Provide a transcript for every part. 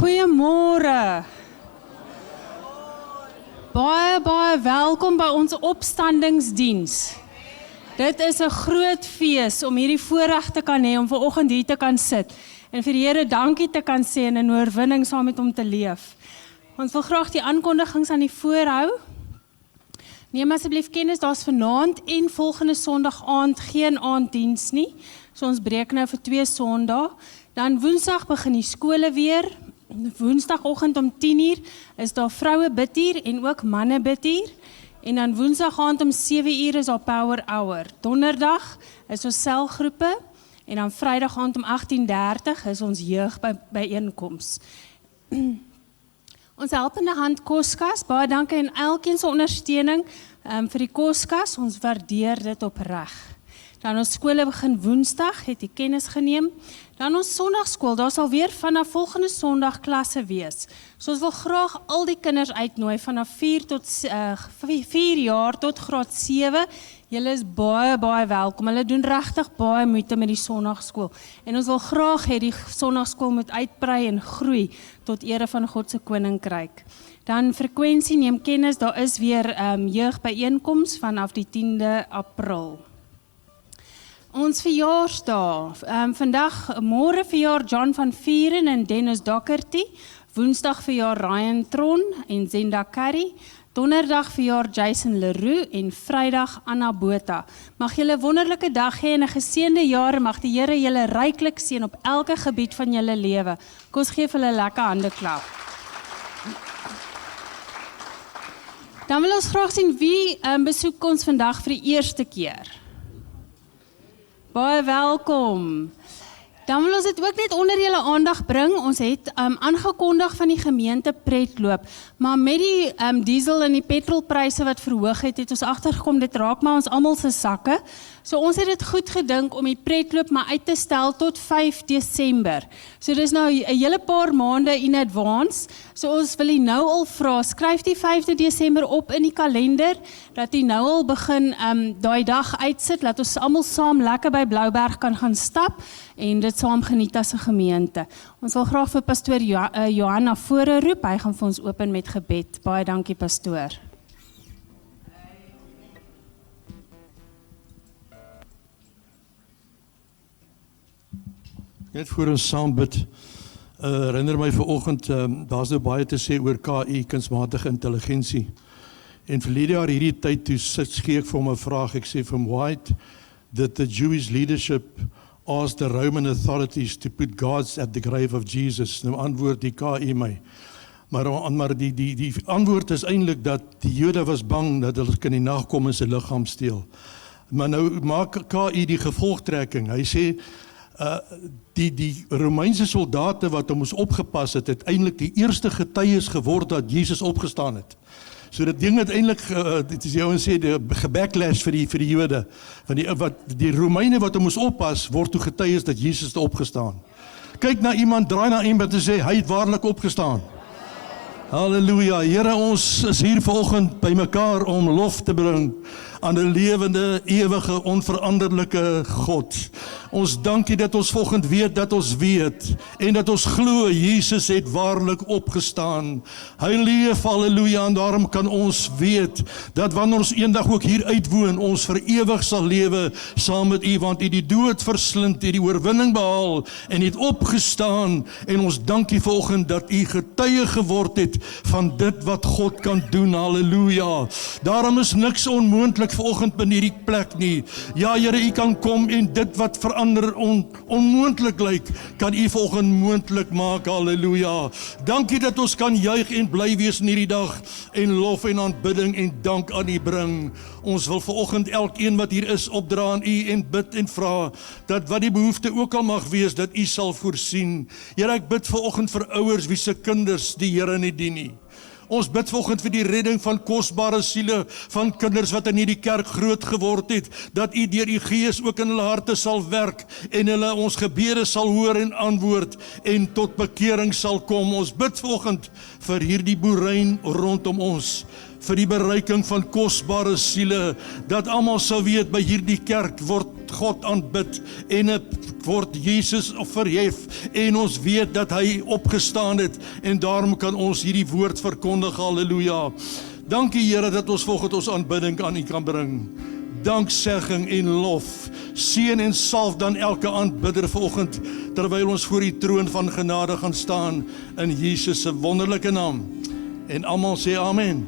Goeiemôre. Baie welkom by ons opstandingsdiens. Dit is 'n groot fees om hierdie voorreg te kan hê om vanoggend hier te kan sit en vir die Here dankie te kan sê en 'n oorwinning saam met hom te leef. Ons wil graag die aankondigings aan die voorhou. Neem asseblief kennis, daar's vanaand en volgende Sondag aand geen aanddiens nie. So ons breek nou vir 2 Sondae. Dan Woensdag begin die skole weer. Woensdagoggend om 10:00 is daar vroue bidtuur en ook manne bidtuur. En dan Woensdag aand om 7:00 is daar power hour. Donderdag is ons selgroepe en dan Vrydag aand om 18:30 is ons jeugbyeenkoms. Ons helpende hand koskas, baie dankie aan elkeen se ondersteuning vir die koskas, ons waardeer dit opreg. Dan ons skole begin Woensdag, het die kennis geneem. Dan ons Sondagskool, daar sal weer vanaf volgende Sondag klasse wees. So ons wil graag al die kinders uitnooi vanaf 4 jaar tot graad 7. Julle is baie welkom. Hulle doen regtig baie moeite met die Sondagskool. En ons wil graag hê die Sondagskool moet uitbrei en groei tot ere van God se koninkryk. Dan frekwensie, neem kennis, daar is weer jeugbyeenkoms vanaf die 10de April. Ons verjaarsdae, môre verjaar John van Vieren en Dennis Doherty, Woensdag verjaar Ryan Tron en Zenda Curry, Donderdag verjaar Jason Leroux en Vrydag Anna Botha. Mag julle 'n wonderlike dag hê en 'n geseënde jaar, mag die Here julle ryklik seën op elke gebied van julle lewe. Kom ons gee vir hulle 'n lekker hande klap. Dan wil ons graag sien wie besoek ons vandag vir die eerste keer. Baie welkom. Dan wil ons dit ook net onder julle aandag bring. Ons het aangekondig van die gemeente pretloop, maar met die diesel en die petrolpryse wat verhoog het, het ons agtergekom dit raak maar ons almal se sakke. So ons het dit goed gedink om die pretloop maar uit te stel tot 5 Desember. So dis nou 'n hele paar maande in advance. So ons wil u nou al vra, skryf die 5de Desember op in die kalender, dat u nou al begin daai dag uitsit, laat ons almal saam lekker by Blouberg kan gaan stap en dit saam geniet as 'n gemeente. Ons wil graag vir pastoor Johan na vore roep, hy gaan vir ons open met gebed. Baie dankie pastoor. Net voor ons saam bid, herinner my vanoggend, daar's nou baie te sê oor KI, kunsmatige intelligensie. En verlede jaar hierdie tyd toe gee ek vir hom 'n vraag, ek sê from White, that the Jewish leadership asked the Roman authorities to put gods at the grave of Jesus. Nou antwoord die KI my. Maar die antwoord is eintlik dat die Jode was bang dat hulle kan die nag kom en sy liggaam steel. Maar nou maak KI die gevolgtrekking. Hy sê die Romeinse soldate wat hom moes opgepas het, het eintlik die eerste getuies geword dat Jesus opgestaan het. So dit ding het eintlik, dit is jou en sê, die gebacklash vir die Jode. Want die Romeine wat hom moes oppas, word toe getuies dat Jesus het opgestaan. Kyk na iemand, draai na iemand en sê, hy het waarlik opgestaan. Halleluja, Here, ons is hier vanoggend by mekaar om lof te bring aan 'n lewende, ewige, onveranderlike God. Ons dankie dat ons vanoggend weet dat ons weet en dat ons glo Jesus het waarlik opgestaan. Hy leef, halleluja, en daarom kan ons weet dat wanneer ons eendag ook hier uitwoon, ons vir ewig sal lewe saam met U, want U die dood verslind, U die oorwinning behaal en het opgestaan, en ons dankie vanoggend dat U getuie geword het van dit wat God kan doen, halleluja. Daarom is niks onmoontlik vanoggend in hierdie plek nie. Ja, Here, U kan kom en dit wat verander onmoontlik lyk, kan U vanoggend moontlik maak, halleluja. Dankie dat ons kan juig en bly wees in hierdie dag en lof en aanbidding en dank aan U bring. Ons wil vanoggend elkeen wat hier is opdra aan U en bid en vra dat wat die behoefte ook al mag wees, dat U sal voorsien. Here, ek bid vanoggend vir ouers wie se kinders die Here nie dien nie. Ons bid vanoggend vir die redding van kosbare siele, van kinders wat in hierdie kerk groot geword het, dat U deur U Gees ook in hulle harte sal werk, en hulle ons gebede sal hoor en antwoord, en tot bekering sal kom. Ons bid vanoggend vir hierdie boerein rondom ons, vir die bereiking van kosbare siele, dat almal sal weet by hierdie kerk word God aanbid en word Jesus verhef en ons weet dat hy opgestaan het en daarom kan ons hierdie woord verkondig. Halleluja. Dankie Here dat ons volgens ons aanbidding aan U kan bring. Danksegging en lof, seën en salf dan elke aanbidder vanoggend terwyl ons voor die troon van genade gaan staan in Jesus se wonderlike naam. En almal sê amen.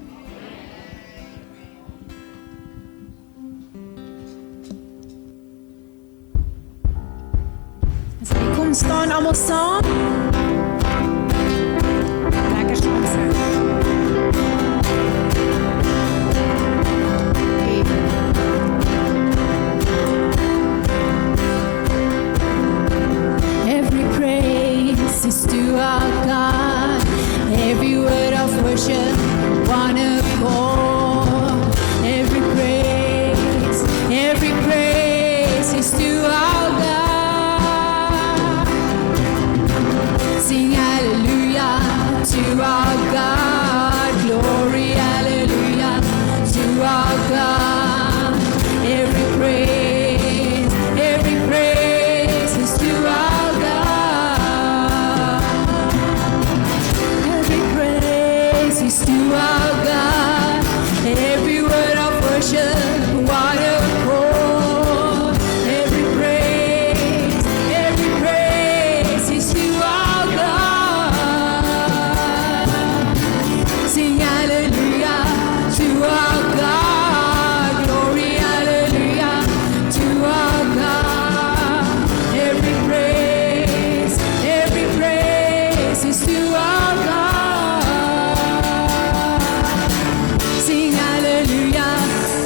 Kom staan almal saam. Lekker saam sing. Every praise is to our God. Every word of worship, one accord. Every praise is to our God. Sing hallelujah to our God. Glory, hallelujah to our God. Every praise is to our God. Every praise is to our God. Every word of worship, one accord. Every praise is to our God. Sing hallelujah to our God. Glory, hallelujah to our God. Every praise is to our God. Sing hallelujah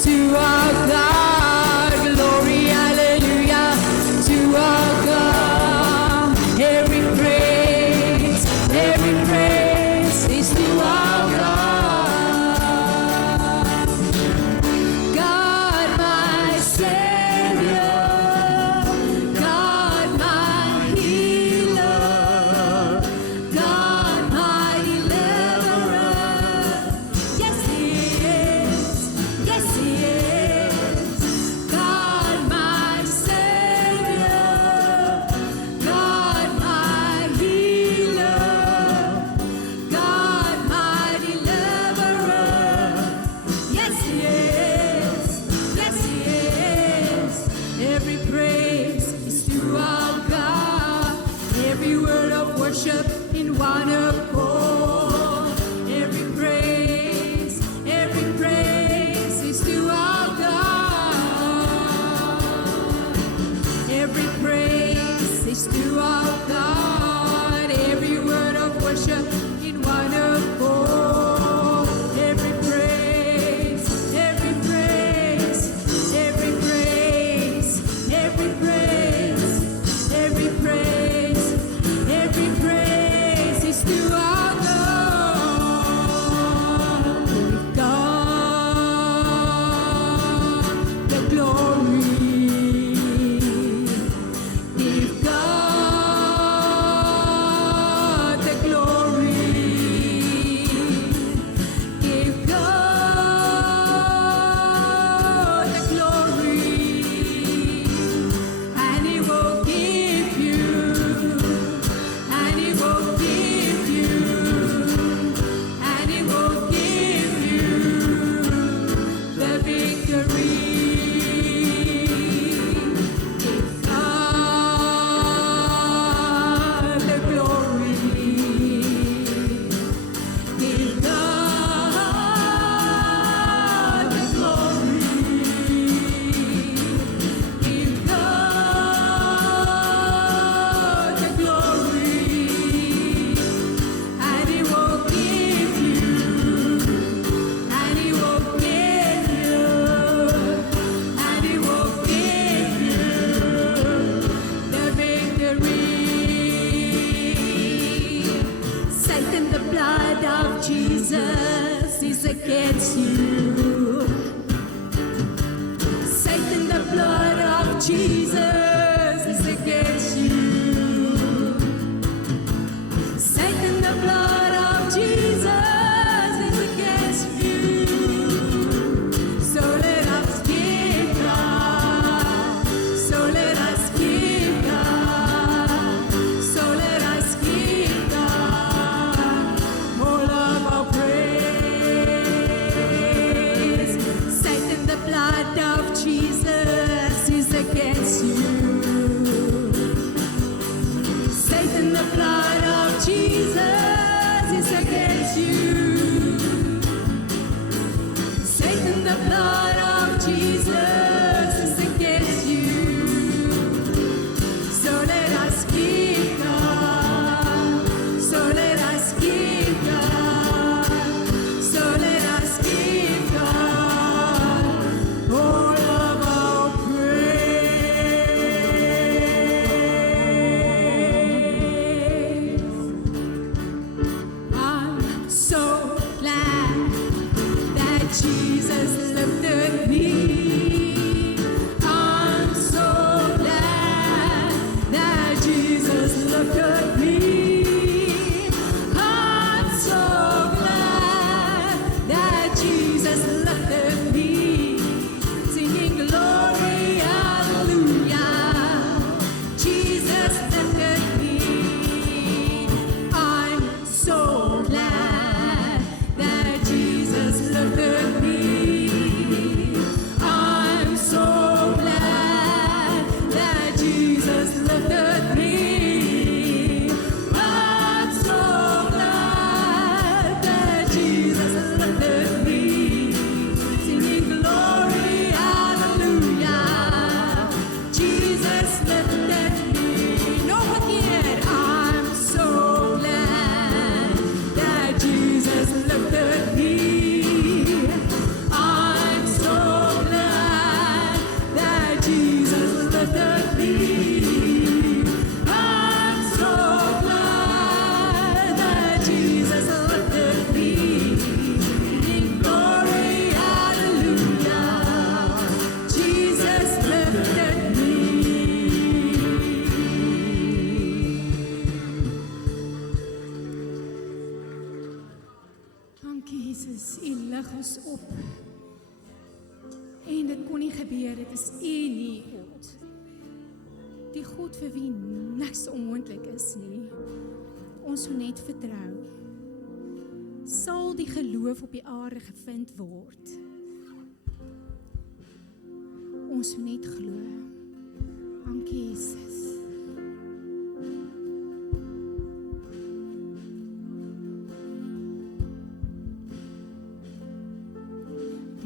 to our God. Glory, hallelujah to our God. Every praise is to our God. God my Savior, God my healer, God my deliverer. Yes He is, yes He is. God my Savior, God my healer, God my deliverer. Yes He is, yes He is. Every praise is to our God. Every word of worship in one accord. Every praise is to our God. Every praise is to our God. Every word of worship in one accord. Every praise is to our God. Give God the glory. Give God the glory. Give God the glory. And He will give you, and He will give you, and He will give you the victory. Give God the glory. Give God the glory. Give God the glory, and He will give you, and He will give you, and He will give you the victory. Satan, the blood of Jesus is against you. Satan, the blood of Jesus is against you. Satan, the blood of Jesus is against you. Satan, the blood of Jesus is against you. Satan, the blood of Jesus is against you. So let us give God. So let us give God. So let us give God all of our praise. I'm so glad that Jesus lifted me. I'm so glad that Jesus lifted me. I'm so glad that Jesus lifted me. Singing glory, hallelujah. Jesus lifted me. I'm so glad that Jesus lifted me. I'm so glad that Jesus lifted me. I'm so glad that Jesus lifted me. Singing glory, hallelujah. Jesus lifted me. Nog een keer. I'm so glad that Jesus lifted me. I'm so glad that Jesus lifted me. I'm so glad that Jesus lifted me. In glory, hallelujah. Jesus lifted me. Dankie Jesus, U lig ons op. En dit kon nie gebeur, dit is U nie, God. Die God vir wie niks onmoontlik is nie. Ons moet net vertrou. Sal die geloof op die aarde gevind word. Ons moet net glo. Dankie Jesus.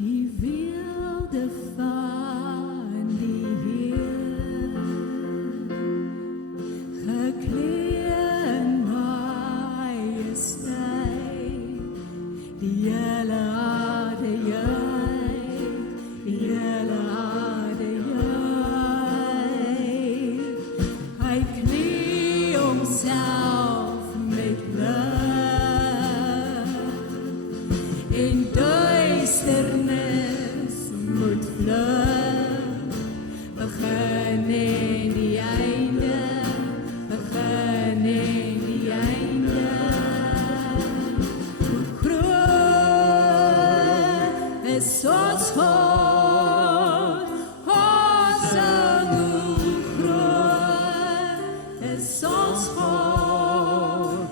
Die wilde van die Heer, gekleed in majesteit, die hele aarde juig, die hele aarde juig. Hy klee homself met bloed, en duisternis moet vlug, begin en die einde, begin en die einde. Hoe groot is ons God, ons sing hoe groot is ons God,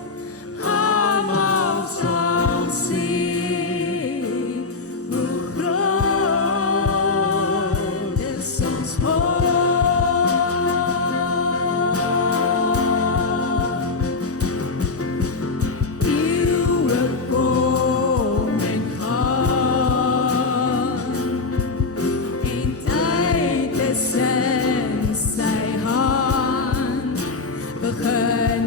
almal sal sien. Hoe groot is ons God. Eeuwe kom en gaan, en tyd is in sy hand, begin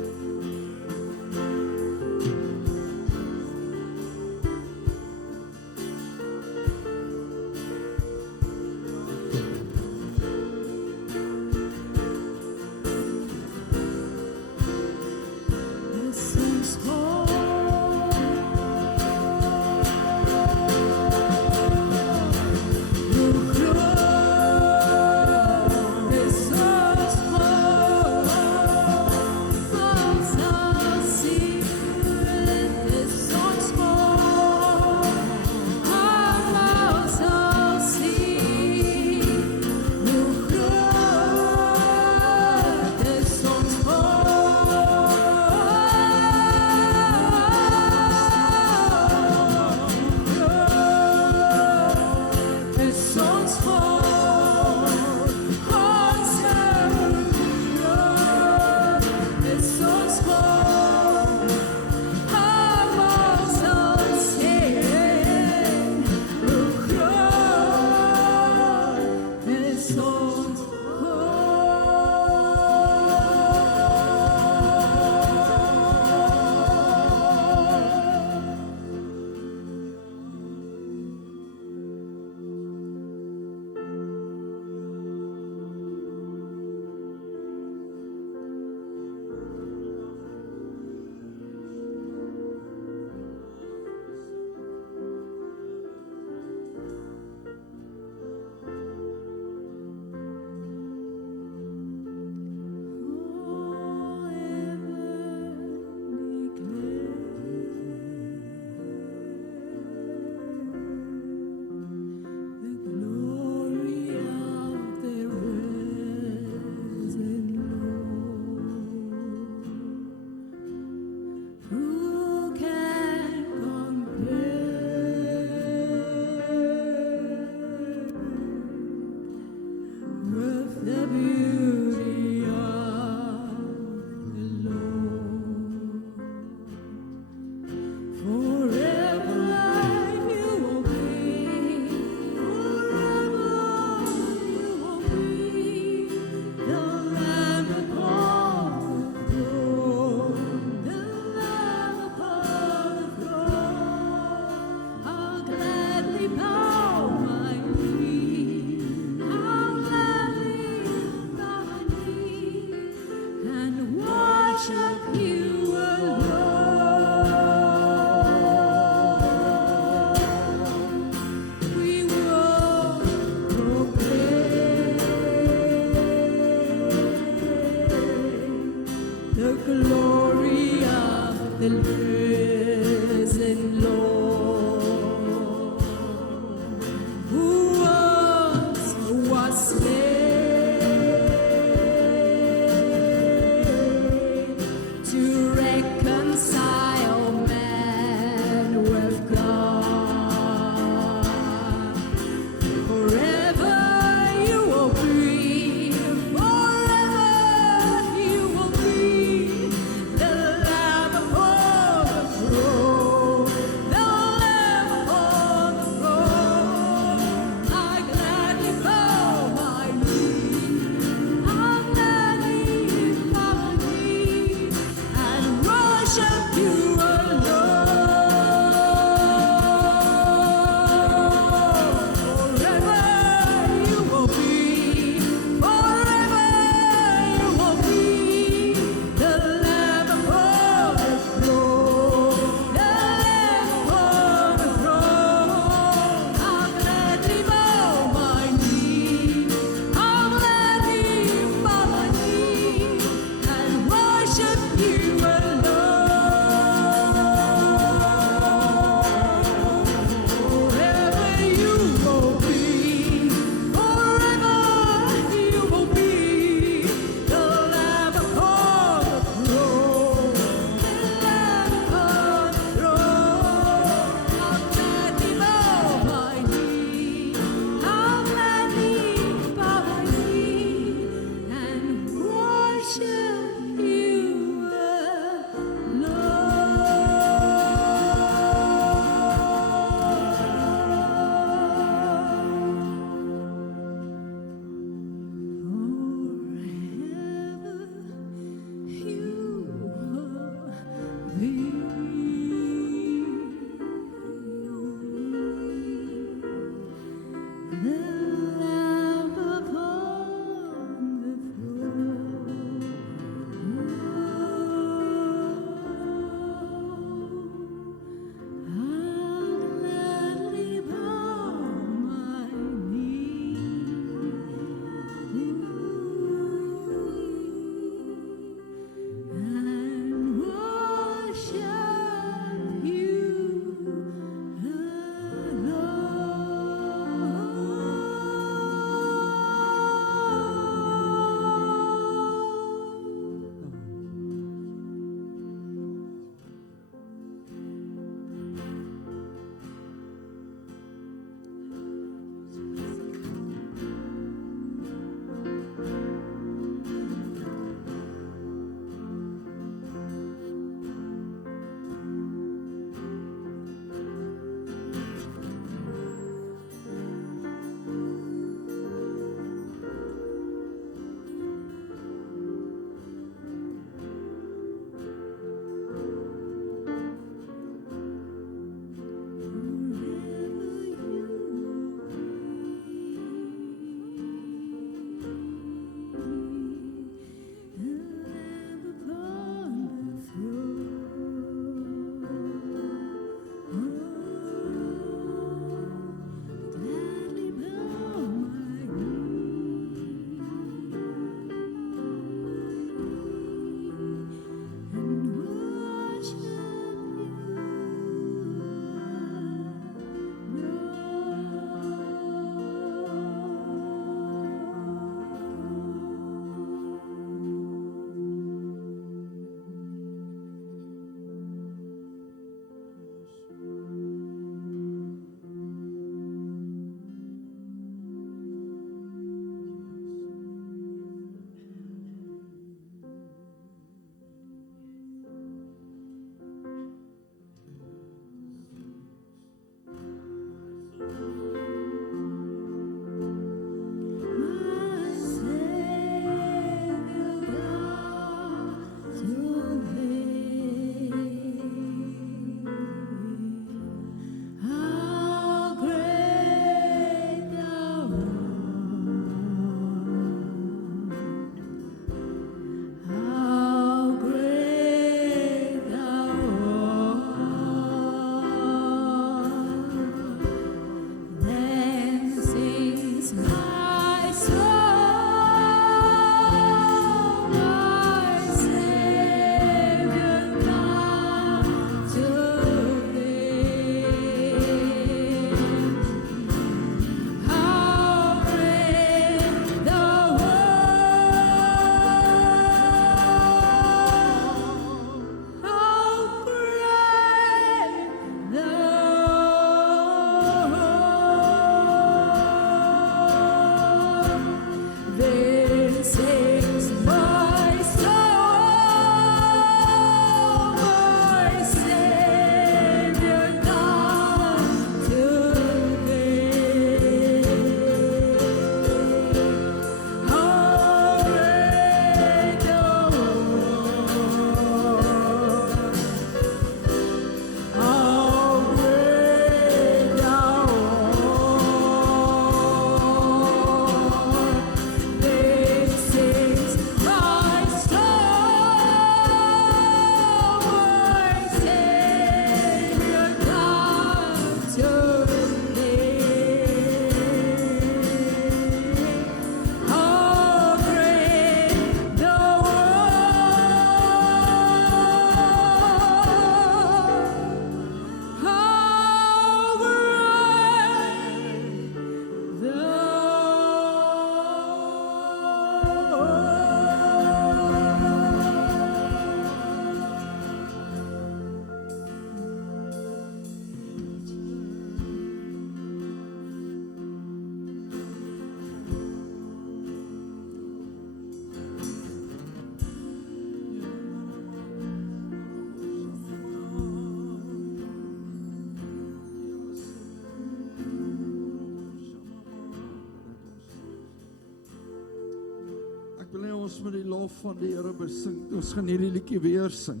met die lof van die Here besing. Ons gaan hierdie liedjie weer sing.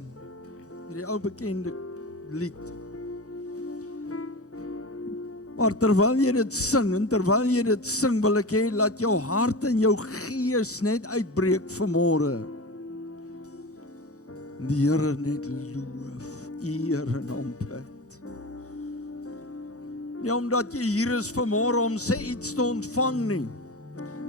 Hierdie ou bekende lied. Maar terwyl jy dit sing, en terwyl jy dit sing, wil ek hê, laat jou hart en jou gees net uitbreek vanmôre. Die Here net loof, eer en aanbid. Nie omdat jy hier is vanmôre om sê iets te ontvang nie.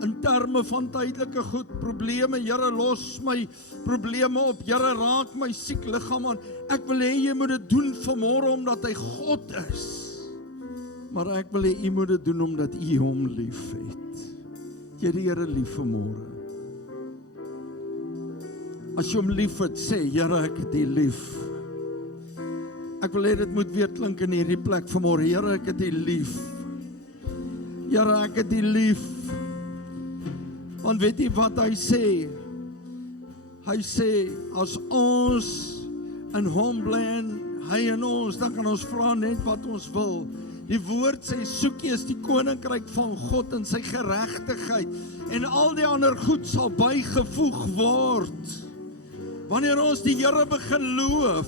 In terme van tydelike goed, probleme, Here los my probleme op, Here raak my siek liggaam aan. Ek wil hê jy moet dit doen vanmôre omdat hy God is. Maar ek wil hê jy moet dit doen omdat jy hom lief het. Jy die Here lief vanmôre. As jy hom lief het, sê, Here, ek het U lief. Ek wil hê dit moet weer klink in hierdie plek vanmôre. Here, ek het U lief. Here, ek het U lief. Want weet jy wat hy sê? Hy sê, as ons in hom bly en hy in ons, dan kan ons vra net wat ons wil. Die woord sê, soek eers die koninkryk van God en sy geregtigheid, en al die ander goed sal bygevoeg word. Wanneer ons die Here begin loof,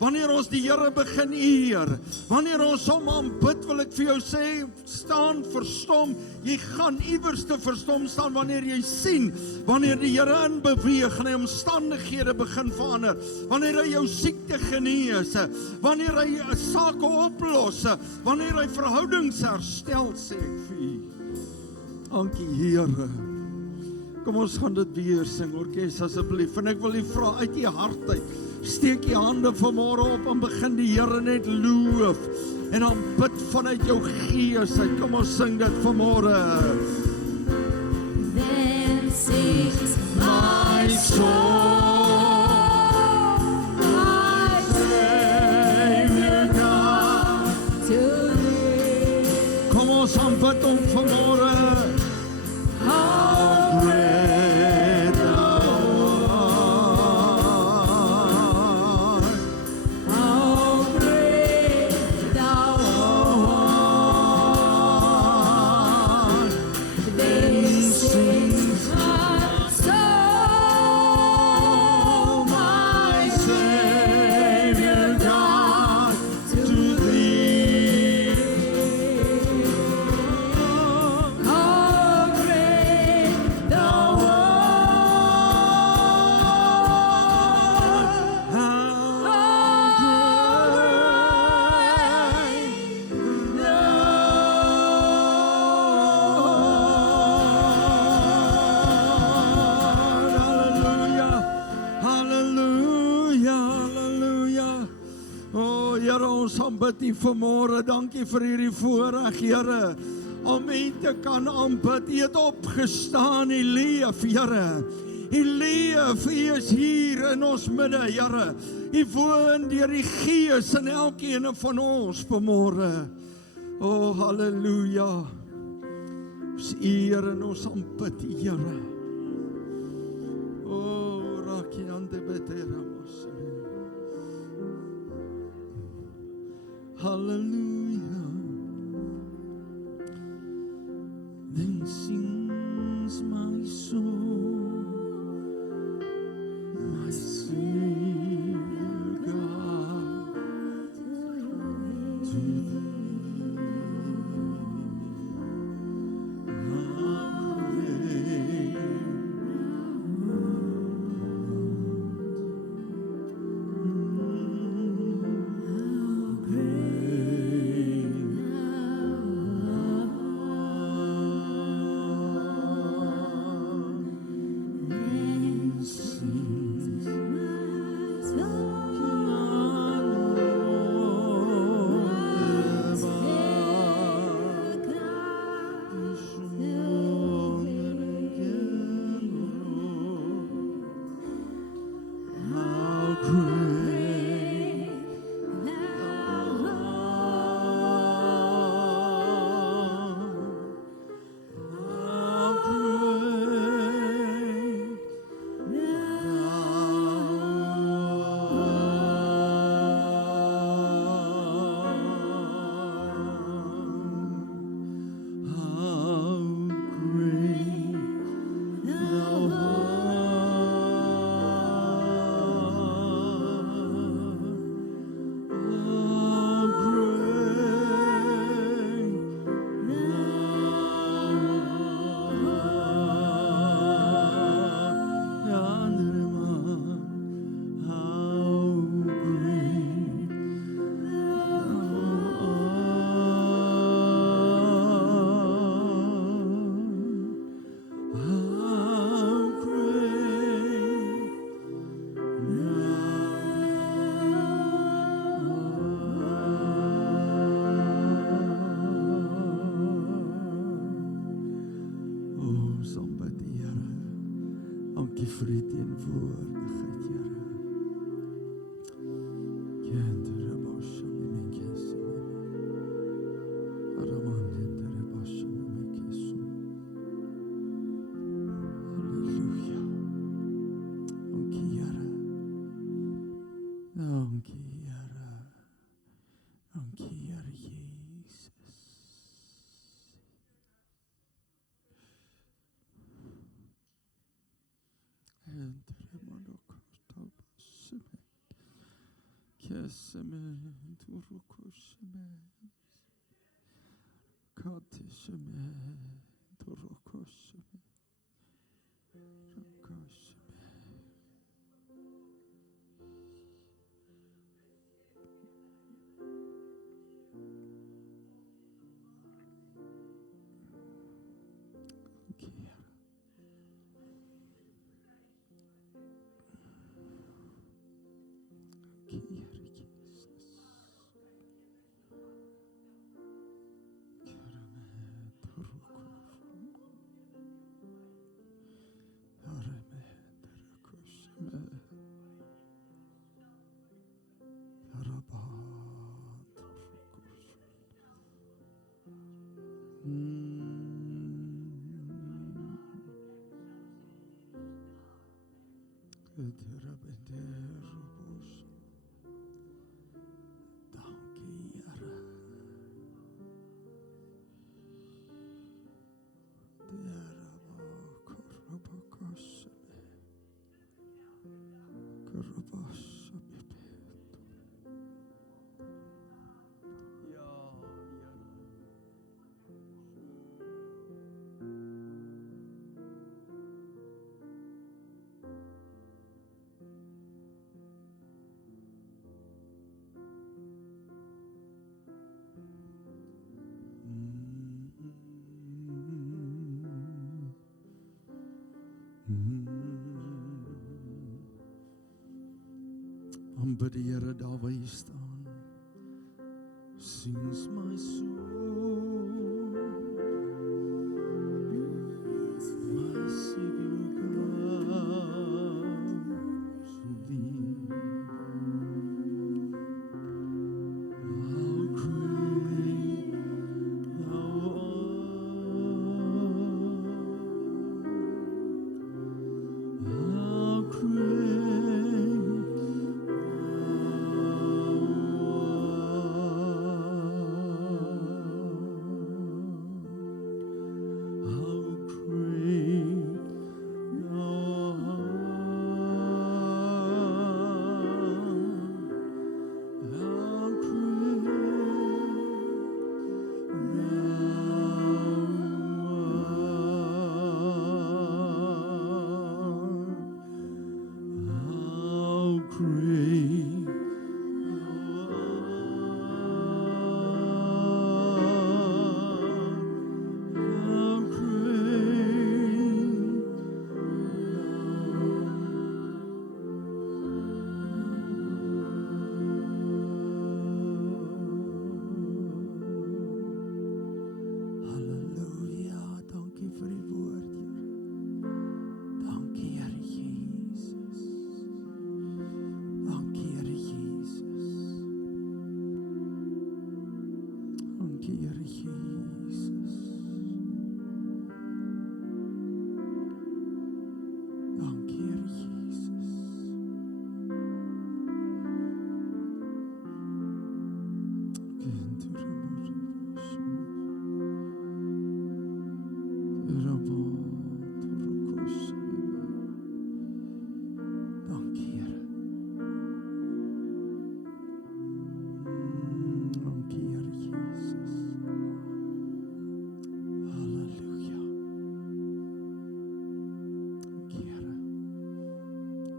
wanneer ons die Here begin eer, wanneer ons hom aanbid, wil ek vir jou sê, staan verstom, jy gaan iewers te verstom staan wanneer jy sien, wanneer die Here in beweeg en hy omstandighede begin verander, wanneer hy jou siekte genees, wanneer hy sake oplos, wanneer hy verhoudings herstel, sê ek vir u. Dankie Here. Kom ons gaan dit weer sing, orkes asseblief, en ek wil u vra uit die hart uit, steek jy hande vanmôre op en begin die Here net loof en aanbid vanuit jou gees uit. Kom ons sing dit vanmôre. Then sings my soul, my Savior God, to thee. Kom ons aanbid hom vanmôre. How great thou art. How great thou art. Then sings my soul, my Savior God, to thee. How great thou art. Ons aanbid U vanmôre. Dankie vir hierdie voorreg, Here, om U te kan aanbid. U het opgestaan, U leef, Here. U leef, U is hier in ons midde, Here. U woon deur die Gees in elkeen van ons vanmôre. O, halleluja. Ons eer en ons aanbid U, Here. O, raak jy aan te betera mos. Hallelujah. Then sings my soul, my Savior God, to thee. How great vir die teenwoordigheid, Here. Kentere bosje me kesse me. Aramandentere bosje me kesse. Halleluja. Dankie, Here. Dankie, Here. Dankie, Here Jesus. Entere manokostabasime. Keseme turukoshime. Katishime turukoshime. Rukoshime. Dankie, Here. Dankie, Here Jesus. Kereme turukoshime. Areme turukoshime. Araba turukoshime. Aanbid die Here daar waar jy staan. Sings my soul, my Savior comes to thee. How great thou art, how great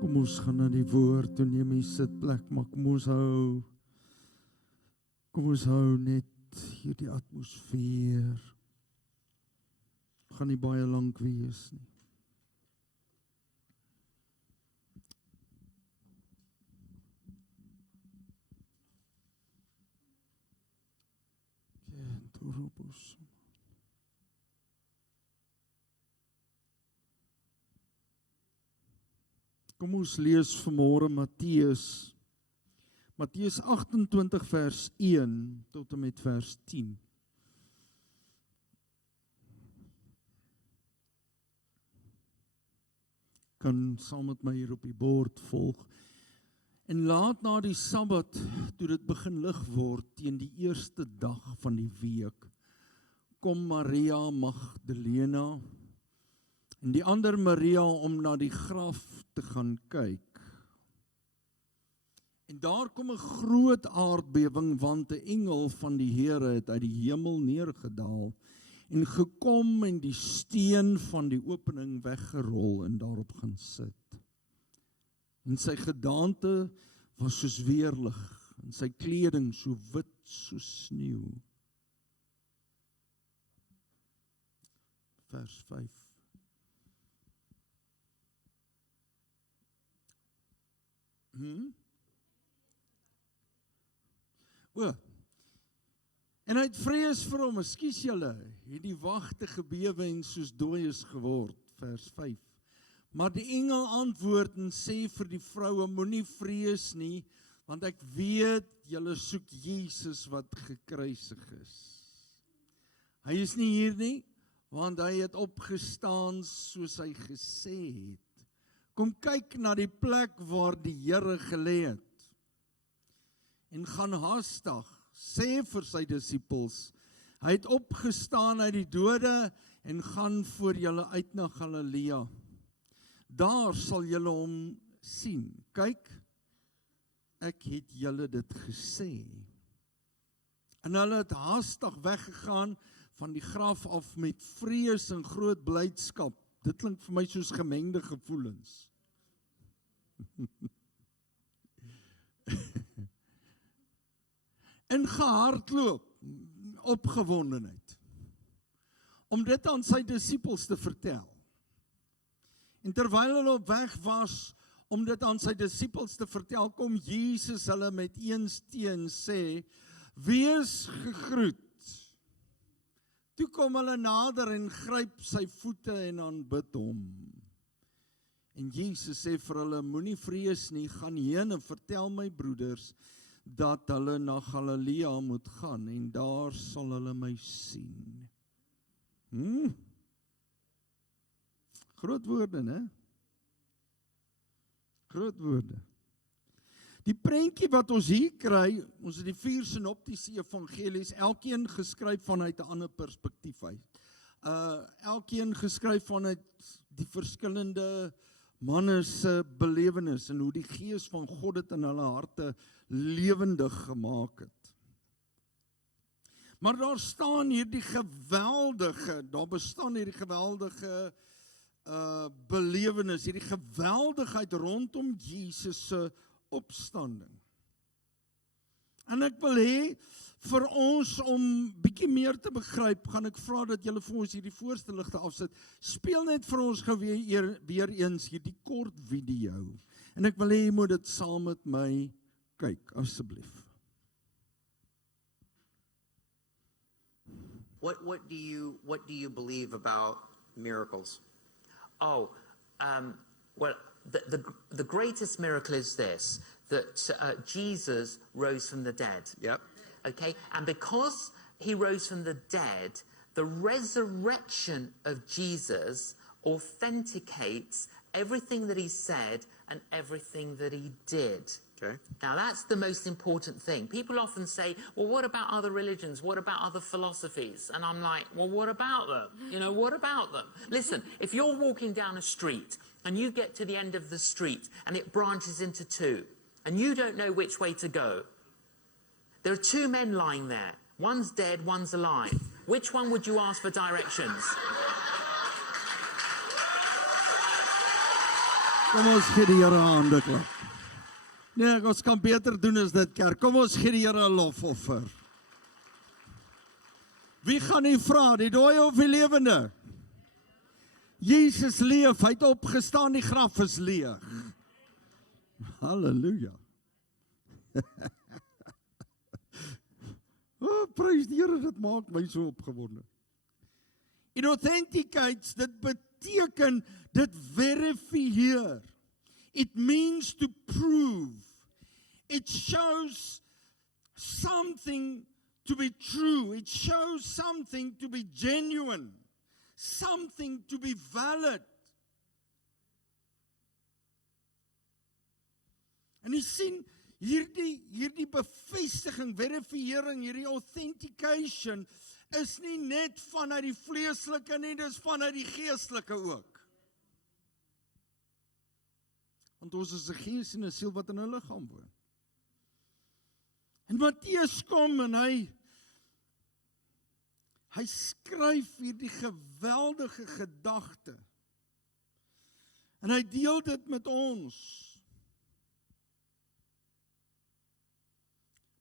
Kom ons gaan na die woord toe, neem die sitplek, maar kom ons hou net hierdie atmosfeer. Gaan nie baie lank wees nie. Kentorobos. Kom ons lees vanmôre Matteus 28 vers 1 tot en met vers 10. Kan saam met my hier op die bord volg. En laat na die Sabbat, toe dit begin lig word, teen die eerste dag van die week, kom Maria Magdalena en die ander Maria om na die graf te gaan kyk. En daar kom 'n groot aardbewing, want 'n engel van die Here het uit die hemel neergedaal en gekom en die steen van die opening weggerol en daarop gaan sit. En sy gedaante was soos weerlig, en sy kleding so wit soos sneeu. Vers 5. En hy het vrees vir hom, ekskuus julle, het die wagte gebewe en soos dooies geword, vers 5. Maar die engel antwoord en sê vir die vroue, moenie vrees nie, want ek weet julle soek Jesus wat gekruisig is. Hy is nie hier nie, want hy het opgestaan soos hy gesê het. Kom kyk na die plek waar die Here gelê het. En gaan haastig, sê vir sy disippels, hy het opgestaan uit die dode en gaan voor julle uit na Galilea. Daar sal julle hom sien. Kyk, ek het julle dit gesê. En hulle het haastig weggegaan van die graf af met vrees en groot blydskap. Dit klink vir my soos gemengde gevoelens. En gehardloop, opgewondenheid, om dit aan sy disippels te vertel. En terwyl hulle op weg was om dit aan sy disippels te vertel, kom Jesus hulle met een steen sê, wees gegroet. Toe kom hulle nader en gryp sy voete en aanbid hom. En Jesus sê vir hulle, moenie vrees nie, gaan heen en vertel my broeders, dat hulle na Galilea moet gaan, en daar sal hulle my sien. Groot woorde, né? Groot woorde. Die prentjie wat ons hier kry, ons het die 4 sinoptiese evangelies, elkeen geskryf vanuit 'n ander perspektief uit. Elkeen geskryf vanuit die verskillende manne se belewenis en hoe die Gees van God dit in hulle harte lewendig gemaak het. Maar daar bestaan hierdie geweldige belewenis, hierdie geweldigheid rondom Jesus se opstanding. En ek wil hê vir ons om bietjie meer te begryp, gaan ek vra dat julle vir ons hierdie voorste ligte afsit. Speel net vir ons weer eens hierdie kort video. En ek wil hê jy moet dit saam met my kyk, asseblief. What do you believe about miracles? Oh, well, the greatest miracle is this, that Jesus rose from the dead. Yep. Okay, and because he rose from the dead, the resurrection of Jesus authenticates everything that he said and everything that he did. Okay. Now that's the most important thing. People often say, well, what about other religions? What about other philosophies? And I'm like, well, what about them? You know, what about them? Listen, if you're walking down a street and you get to the end of the street and it branches into 2 and you don't know which way to go, there are 2 men lying there. One's dead, one's alive. Which one would you ask for directions? Kom ons gee die Here 'n hande klap. Nee, ons kan beter doen as dit, kerk. Kom ons gee die Here 'n lofoffer. Wie gaan nie vra, die dooie of die lewende? Jesus leef, hy het opgestaan, die graf is leeg. Halleluja. Oh, prys die Here, dit maak my so opgewonde. It authenticates, dit beteken, dit verifieer. It means to prove. It shows something to be true. It shows something to be genuine. Something to be valid. En jy sien, hierdie bevestiging, verifiering, hierdie authentication, is nie net vanuit die vleeslike nie, dis vanuit die geestelike ook. Want ons is 'n gees en 'n siel wat in 'n liggaam woon. En Matteus kom en hy skryf hierdie geweldige gedagte. En hy deel dit met ons.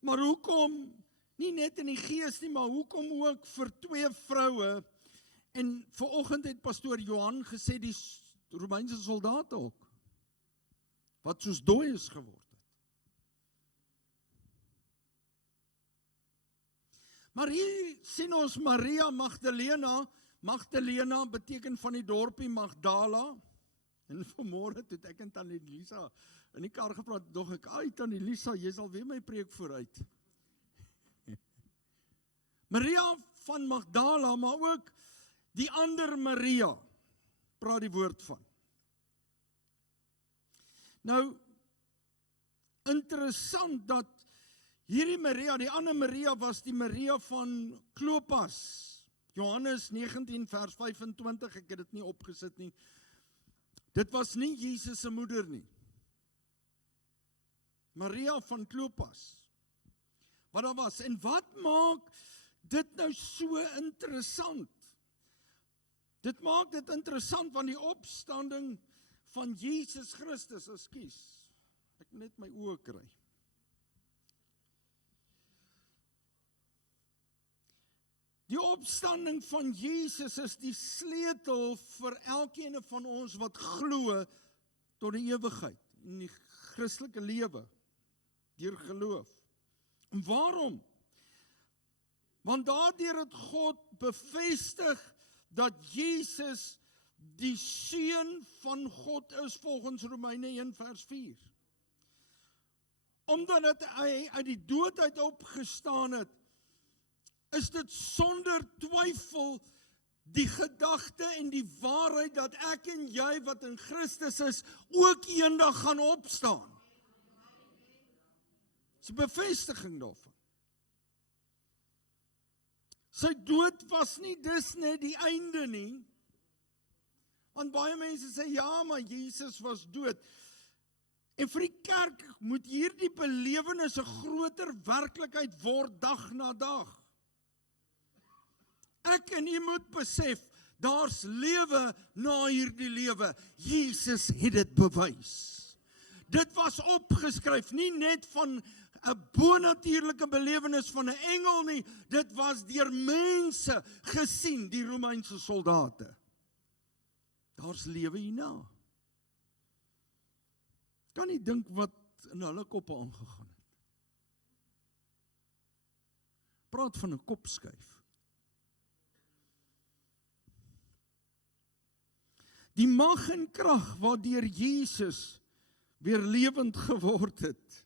Maar hoekom, nie net in die gees nie, maar hoekom ook vir 2 vroue, en vanoggend het pastoor Johan gesê, die Romeinse soldate ook, wat soos dooies geword het. Maar hier sien ons Maria Magdalena, Magdalena beteken van die dorpie Magdala, en vanmôre het ek en Tannie Lisa in die kar gepraat, dog ek, Tannie Lisa, jy sal weer my preek vooruit. Maria van Magdala, maar ook die ander Maria, praat die woord van. Nou, interessant dat hierdie Maria, die ander Maria was die Maria van Klopas. Johannes 19 vers 25, ek het dit nie opgesit nie. Dit was nie Jesus se moeder nie. Maria van Klopas. Wat daar was. En wat maak dit nou so interessant? Dit maak dit interessant want die opstanding van Jesus Christus, ekskuus. Ek moet net my oë kry. Die opstanding van Jesus is die sleutel vir elkeen van ons wat glo tot die ewigheid in die Christelike lewe deur geloof. En waarom? Want daardeur het God bevestig dat Jesus die seun van God is volgens Romeine 1 vers 4. Omdat hy uit die dood uit opgestaan het, is dit sonder twyfel die gedagte en die waarheid dat ek en jy wat in Christus is, ook eendag gaan opstaan. Dit is 'n bevestiging daarvan. Sy dood was nie dis net die einde nie. Want baie mense sê, ja, maar Jesus was dood. En vir die kerk moet hierdie belewenis 'n groter werklikheid word dag na dag. Ek en u moet besef, daar's lewe na hierdie lewe. Jesus het dit bewys. Dit was opgeskryf, nie net van 'n bonatuurlike belewenis van 'n engel nie, dit was deur mense gesien, die Romeinse soldate. Daar's lewe hierna. Kan nie dink wat in hulle koppe aangegaan het. Praat van 'n kopskuif. Die mag en krag waardeur Jesus weer lewend geword het.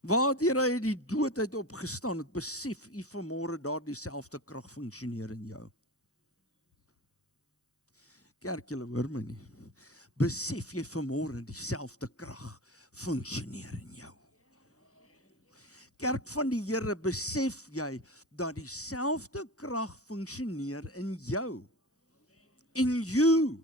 Waardeur hy die dood uit opgestaan het, besef u vanmôre daardie selfde krag funksioneer in jou. Kerk, julle hoor my nie. Besef jy vanmôre dieselfde krag funksioneer in jou. Kerk van die Here, besef jy dat dieselfde krag funksioneer in jou. In you.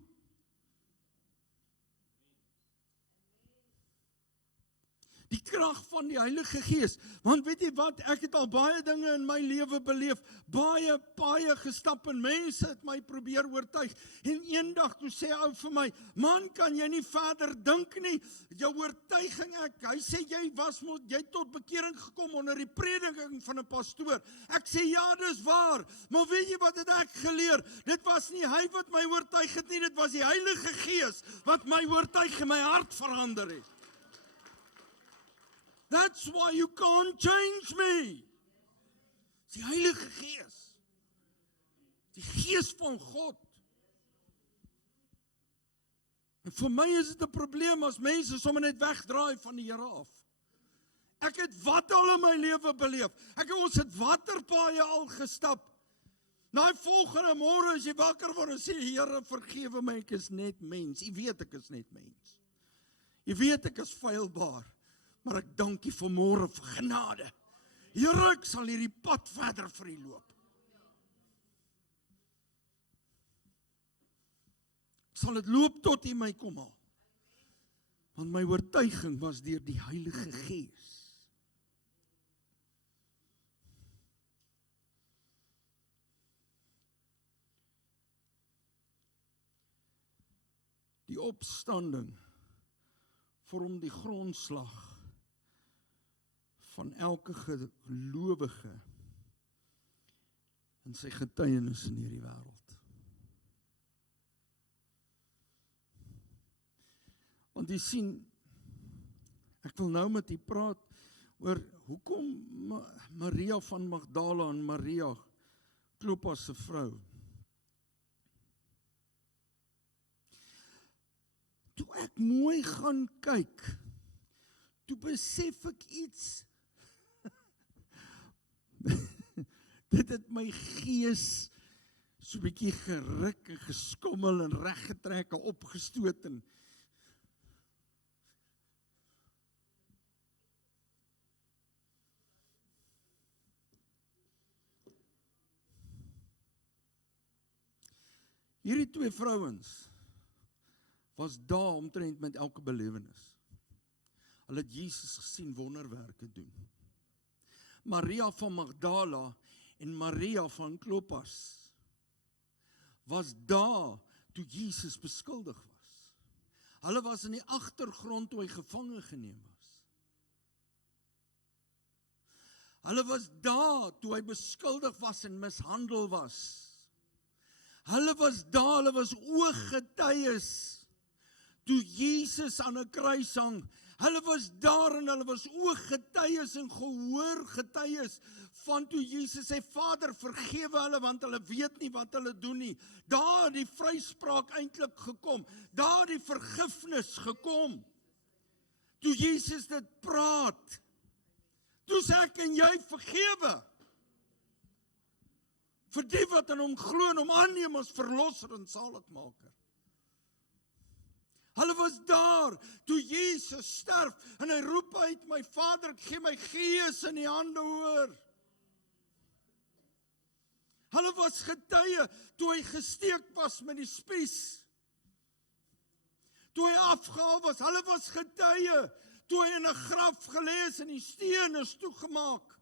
Die krag van die Heilige Gees. Want weet jy wat, ek het al baie dinge in my lewe beleef, baie paaie gestap en mense het my probeer oortuig. En eendag toe sê ou vir my, man, kan jy nie verder dink nie? Jou oortuiging hy sê jy tot bekering gekom onder die prediking van 'n pastoor. Ek sê ja, dis waar. Maar weet jy wat het ek geleer? Dit was nie hy wat my oortuig het nie, dit was die Heilige Gees wat my oortuig en my hart verander het. That's why you can't change me. Die Heilige Gees. Die Gees van God. En vir my is dit 'n probleem as mense sommer net wegdraai van die Here af. Ek het wat al in my lewe beleef. Ons het waterpaaie al gestap. Daai volgende môre as jy wakker word en sê, Here, vergewe my, ek is net mens. Jy weet ek is net mens. Jy weet ek is feilbaar. Maar ek dank U vanmôre vir genade. Here, ek sal hierdie pad verder vir U loop. Ek sal dit loop tot U my kom haal. Want my oortuiging was deur die Heilige Gees. Die opstanding vorm die grondslag van elke gelowige in sy getuienis in hierdie wêreld. Want jy sien, ek wil nou met u praat oor hoekom Maria van Magdala en Maria Klopas se vrou. Toe ek mooi gaan kyk, toe besef ek iets. Dit het my gees so 'n bietjie geruk en geskommel en reggetrek en opgestoot en hierdie twee vrouens was daar omtrent met elke belewenis. Hulle het Jesus gesien wonderwerke doen. Maria van Magdala en Maria van Klopas was daar toe Jesus beskuldig was. Hulle was in die agtergrond toe hy gevange geneem was. Hulle was daar toe hy beskuldig was en mishandel was. Hulle was daar, hulle was ooggetuies toe Jesus aan 'n kruis hang. Hulle was daar en hulle was ooggetuies en gehoorgetuies van toe Jesus sê, Vader, vergewe hulle want hulle weet nie wat hulle doen nie. Daar het die vryspraak eintlik gekom. Daar het die vergifnis gekom. Toe Jesus dit praat, toe sê ek en jy vergewe. Vir die wat in hom glo en hom aanneem as verlosser en saligmaker. Hulle was daar toe Jesus sterf en hy roep uit, my Vader, ek gee my gees in die hande hoor. Hulle was getuie toe hy gesteek was met die spies. Toe hy afgehaal was, hulle was getuie toe hy in 'n graf gelê is en die steen is toegemaak.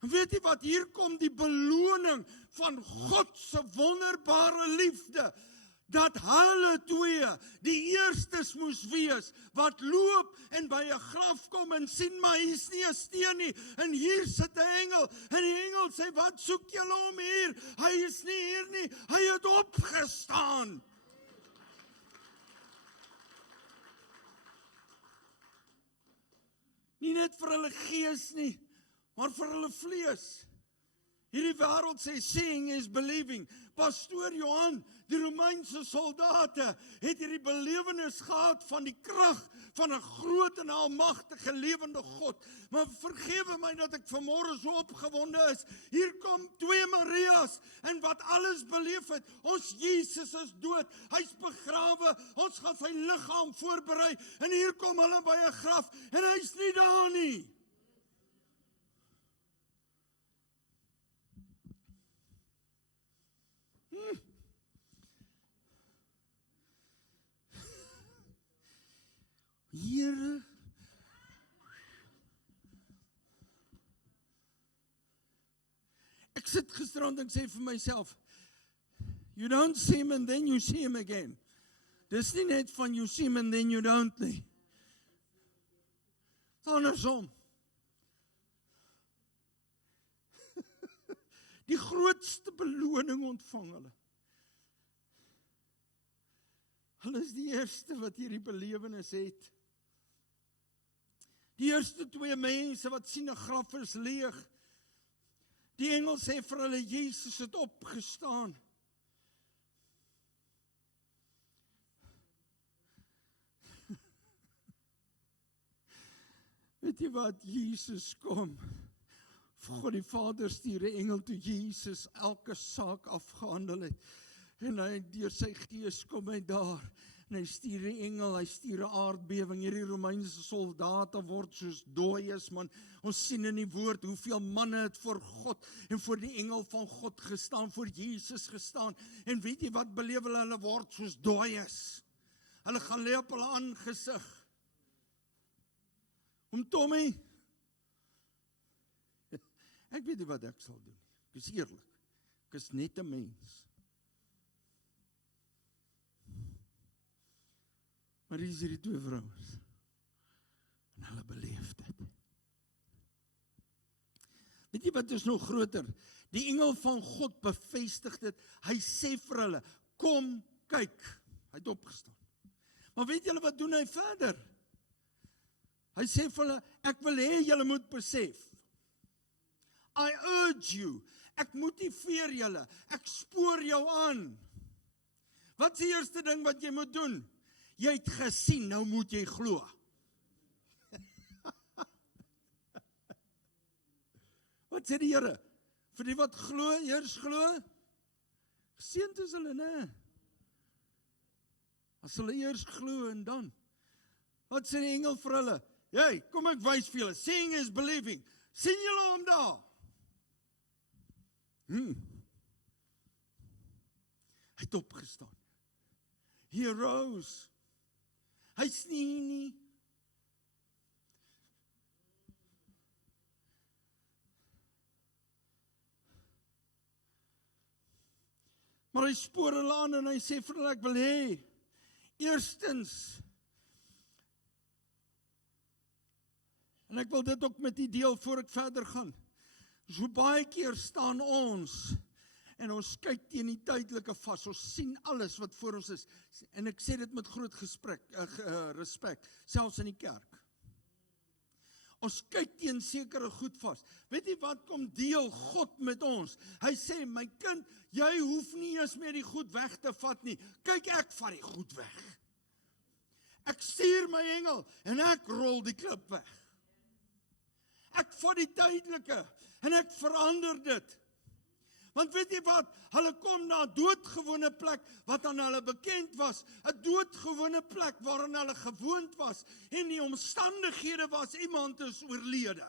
Weet jy wat, hier kom die beloning van God se wonderbare liefde, dat hulle twee die eerstes moes wees, wat loop en by 'n graf kom en sien, maar hier is nie 'n steen nie, en hier sit 'n engel, en die engel sê, wat soek julle hom hier? Hy is nie hier nie, hy het opgestaan. Nie net vir hulle gees nie, maar vir hulle vlees. Hierdie wêreld sê, seeing is believing. Pastoor Johan, die Romeinse soldate, het hierdie belewenis gehad van die krag van 'n groot en almagtige lewende God. Maar vergewe my dat ek vanmôre so opgewonde is. Hier kom twee Marias, en wat alles beleef het. Ons Jesus is dood, hy's begrawe, ons gaan sy liggaam voorberei, en hier kom hulle by 'n graf, en hy's nie daar nie. Here, ek sit gisterand en sê vir myself, you don't see him and then you see him again. Dis nie net van you see him and then you don't nie. Dis andersom. Die grootste beloning ontvang hulle. Hulle is die eerste wat hierdie belewenis het. Die eerste twee mense wat sien 'n graf is leeg. Die engel sê vir hulle, Jesus het opgestaan. Weet jy wat, Jesus kom. God die Vader stuur 'n engel toe Jesus elke saak afgehandel het. En hy deur sy gees kom hy daar. En hy stuur 'n engel, hy stuur 'n aardbewing. Hierdie Romeinse soldate word soos dooies, man. Ons sien in die woord hoeveel manne het voor God en voor die engel van God gestaan, voor Jesus gestaan. En weet jy wat beleef hulle? Hulle word soos dooies. Hulle gaan lê op hulle aangesig. Tommy, ek weet nie wat ek sal doen. Ek is eerlik. Ek is net 'n mens. Maar hier is hierdie 2 vrouens. En hulle beleef dit. Weet jy wat is nog groter? Die engel van God bevestig dit. Hy sê vir hulle, kom kyk. Hy het opgestaan. Maar weet julle wat doen hy verder? Hy sê vir hulle, ek wil hê julle moet besef. I urge you, ek motiveer julle, ek spoor jou aan. Wat is die eerste ding wat jy moet doen? Jy het gesien, nou moet jy glo. Wat sê die Here? Vir die wat glo, eers glo. Geseënd is hulle, né? As hulle eers glo en dan. Wat sê die engel vir hulle? Hey, kom ek wys vir julle. Seeing is believing. Sien julle hom daar? Hy het opgestaan. He arose. Hy snie nie. Maar hy spoor hulle aan en hy sê vir hulle, ek wil hê, eerstens, en ek wil dit ook met u deel voor ek verder gaan, so baie keer staan ons, en ons kyk teen die tydelike vas, ons sien alles wat voor ons is, en ek sê dit met groot respek, selfs in die kerk. Ons kyk teen sekere goed vas. Weet jy wat kom deel God met ons? Hy sê, my kind, jy hoef nie eens meer die goed weg te vat nie. Kyk, ek vat die goed weg. Ek stuur my engel, en ek rol die klip weg. Ek vat die tydelike, en ek verander dit. Want weet jy wat, hulle kom na 'n doodgewone plek, wat aan hulle bekend was, 'n doodgewone plek, waarin hulle gewoond was, en die omstandighede was, iemand is oorlede.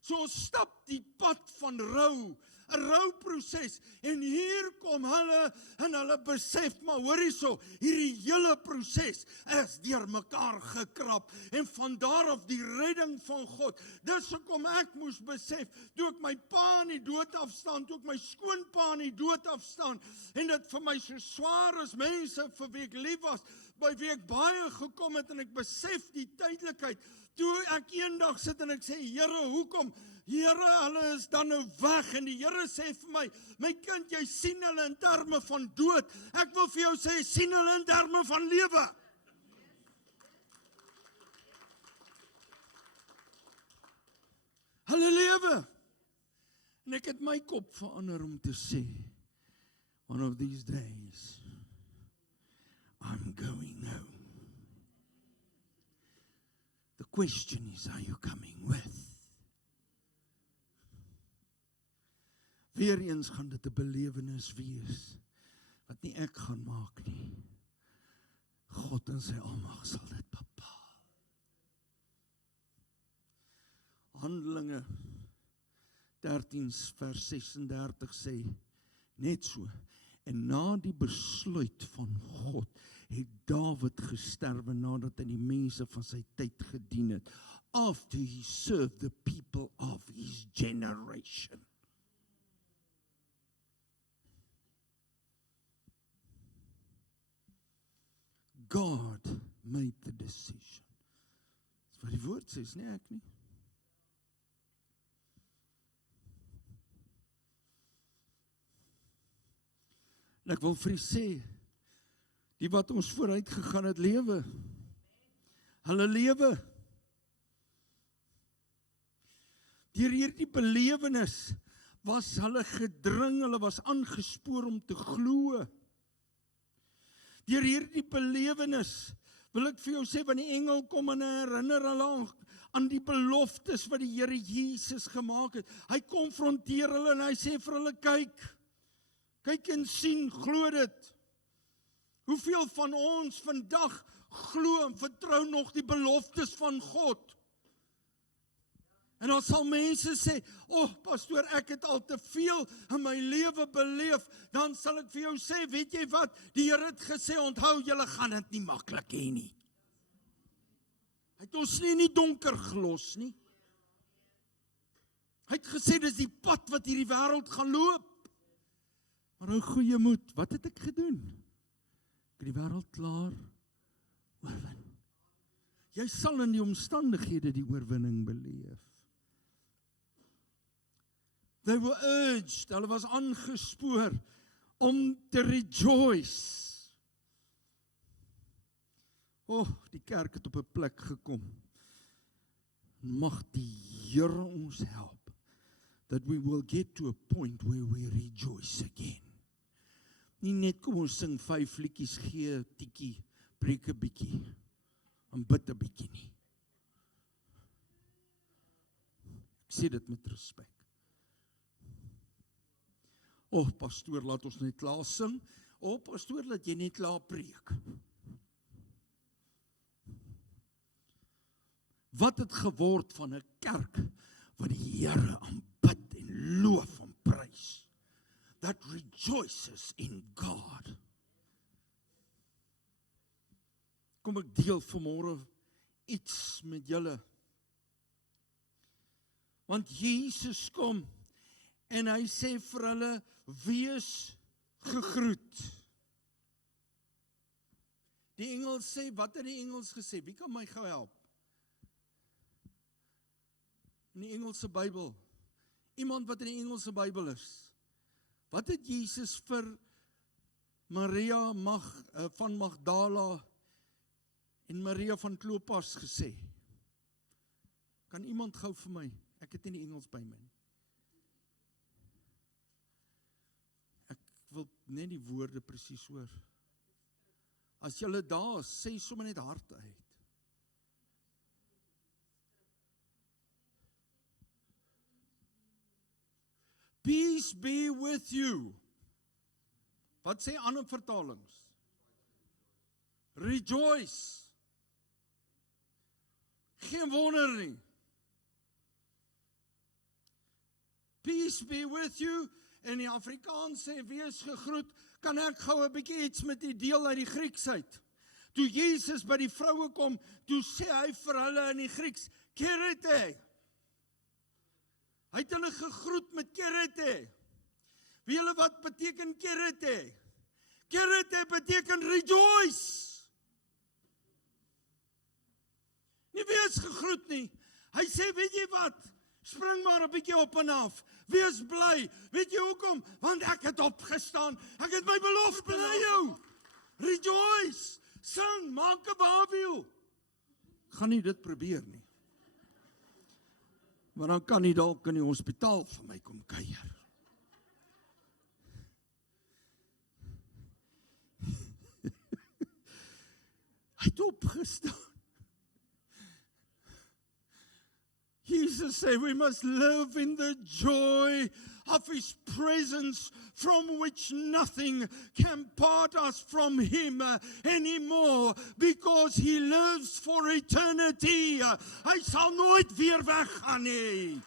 So ons stap die pad van rou, 'n rouproses, en hier kom hulle, en hulle besef, maar hoor hierso, hierdie hele proses is deur mekaar gekrap, en van daar af die redding van God. Dis hoekom ek moes besef, toe ek my pa in die dood afstaan, toe ek my skoonpa in die dood afstaan, en dit vir my so swaar is, mense vir wie ek lief was, by wie ek baie gekom het, en ek besef die tydelikheid, toe ek eendag sit en ek sê, Here, hoekom? Here, hulle is dan nou weg, en die Here sê vir my kind, jy sien hulle in terme van dood, ek wil vir jou sê, sien hulle in terme van lewe. Hulle lewe. En ek het my kop verander om te sê, one of these days, I'm going home. The question is, are you coming with? Weereens gaan dit 'n belewenis wees, wat nie ek gaan maak nie. God in sy almag sal dit bepaal. Handelinge 13 vers 36 sê, net so, en na die besluit van God, het Dawid gesterwe nadat hy die mense van sy tyd gedien het, after he served the people of his generation. God made the decision. Dis wat die woord sê, is nie ek nie. En ek wil vir u sê, die wat ons vooruit gegaan het lewe, hulle lewe, deur hierdie belewenis, was hulle gedring, hulle was aangespoor om te glo. Deur hierdie belewenis wil ek vir jou sê, want die engel kom en herinner hulle aan die beloftes wat die Here Jesus gemaak het. Hy konfronteer hulle en hy sê vir hulle, kyk en sien, glo dit. Hoeveel van ons vandag glo en vertrou nog die beloftes van God? En dan sal mense sê, pastoor, ek het al te veel in my lewe beleef. Dan sal ek vir jou sê, weet jy wat? Die Here het gesê, onthou, julle gaan dit nie maklik hê nie. Hy het ons nie in die donker gelos nie. Hy het gesê, dis die pad wat hierdie wêreld gaan loop. Maar hou goeie moed, wat het ek gedoen? Ek het die wêreld klaar oorwin. Jy sal in die omstandighede die oorwinning beleef. They were urged, hulle was aangespoor om te rejoice. Die kerk het op 'n plek gekom. Mag die Here ons help, that we will get to a point where we rejoice again. Nie net kom ons sing 5 liedjies, gee 'n tikkie, preek 'n bietjie, en bid 'n bietjie nie. Ek sê dit met respek. Pastoor, laat ons net klaar sing. Pastoor, laat jy net klaar preek. Wat het geword van 'n kerk wat die Here aanbid en loof en prys? That rejoices in God. Kom ek deel vanmôre iets met julle. Want Jesus kom en hy sê vir hulle, wees gegroet. Die Engels sê, wat het die Engels gesê? Wie kan my gou help? In die Engelse Bybel. Iemand wat in die Engelse Bybel is. Wat het Jesus vir Maria van Magdala en Maria van Klopas gesê? Kan iemand gou vir my? Ek het nie die Engels by my nie. Ek wil net die woorde presies hoor. As julle daar is, sê sommer net hard uit. Peace be with you. Wat sê ander vertalings? Rejoice. Geen wonder nie. Peace be with you. En die Afrikaans sê, wees gegroet. Kan ek gou 'n bietjie iets met die deel uit die Grieks uit? Toe Jesus by die vroue kom, toe sê hy vir hulle in die Grieks, kerete. Hy het hulle gegroet met kerete. Weet julle wat beteken kerete? Kerete beteken rejoice. Nie wees gegroet nie. Hy sê, weet jy wat? Spring maar 'n bietjie op en af. Wees bly. Weet jy hoekom? Want ek het opgestaan. Ek het my belofte aan jou. Rejoice. Sing, maak 'n babiel. Gaan nie dit probeer nie. Maar dan kan hy dalk in die hospitaal vir my kom kuier. Hy het opgestaan. Jesus said we must live in the joy of His presence, from which nothing can part us from Him anymore, because He lives for eternity. Hy sal nooit weer weggaan nie.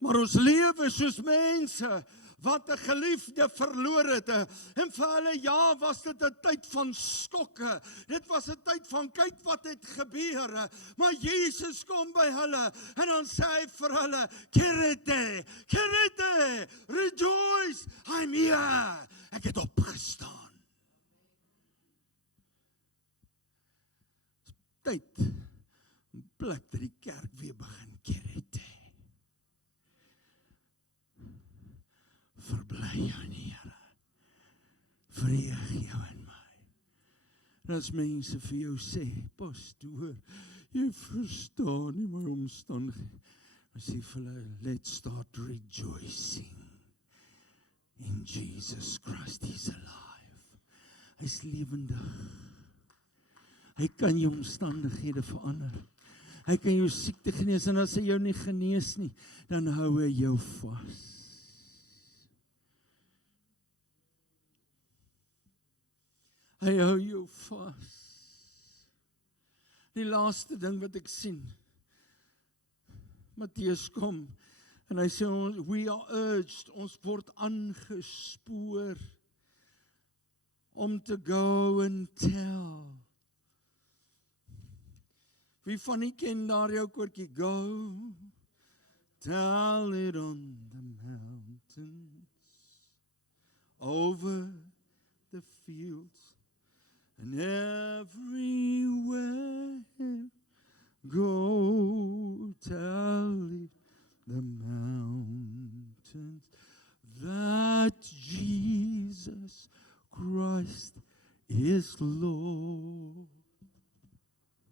Maar ons lewe soos mense wat 'n geliefde verloor het. En vir hulle, was dit 'n tyd van skokke. Dit was 'n tyd van kyk wat het gebeur. Maar Jesus kom by hulle en dan sê hy vir hulle, kerete, kerete, rejoice, I'm here. Ek het opgestaan. Tyd, 'n plek dat die kerk weer begin kerete. Verbly jou in die Here. Verheug jou in my. En as mense vir jou sê, pastoor, jy verstaan nie my omstandighede. Dan sê vir hulle, let's start rejoicing in Jesus Christ. He's alive. Hy's lewendig. Hy kan jou omstandighede verander. Hy kan jou siekte genees en as hy jou nie genees nie, dan hou hy jou vas. Hy hou jou vas. Die laaste ding wat ek sien, Matteus kom en hy sê, we are urged, ons word aangespoor om te go and tell. Wie van die ken daar jou koortjie? Go, tell it on the mountains, over the fields, and everywhere. Go, tell it the mountains, that Jesus Christ is Lord.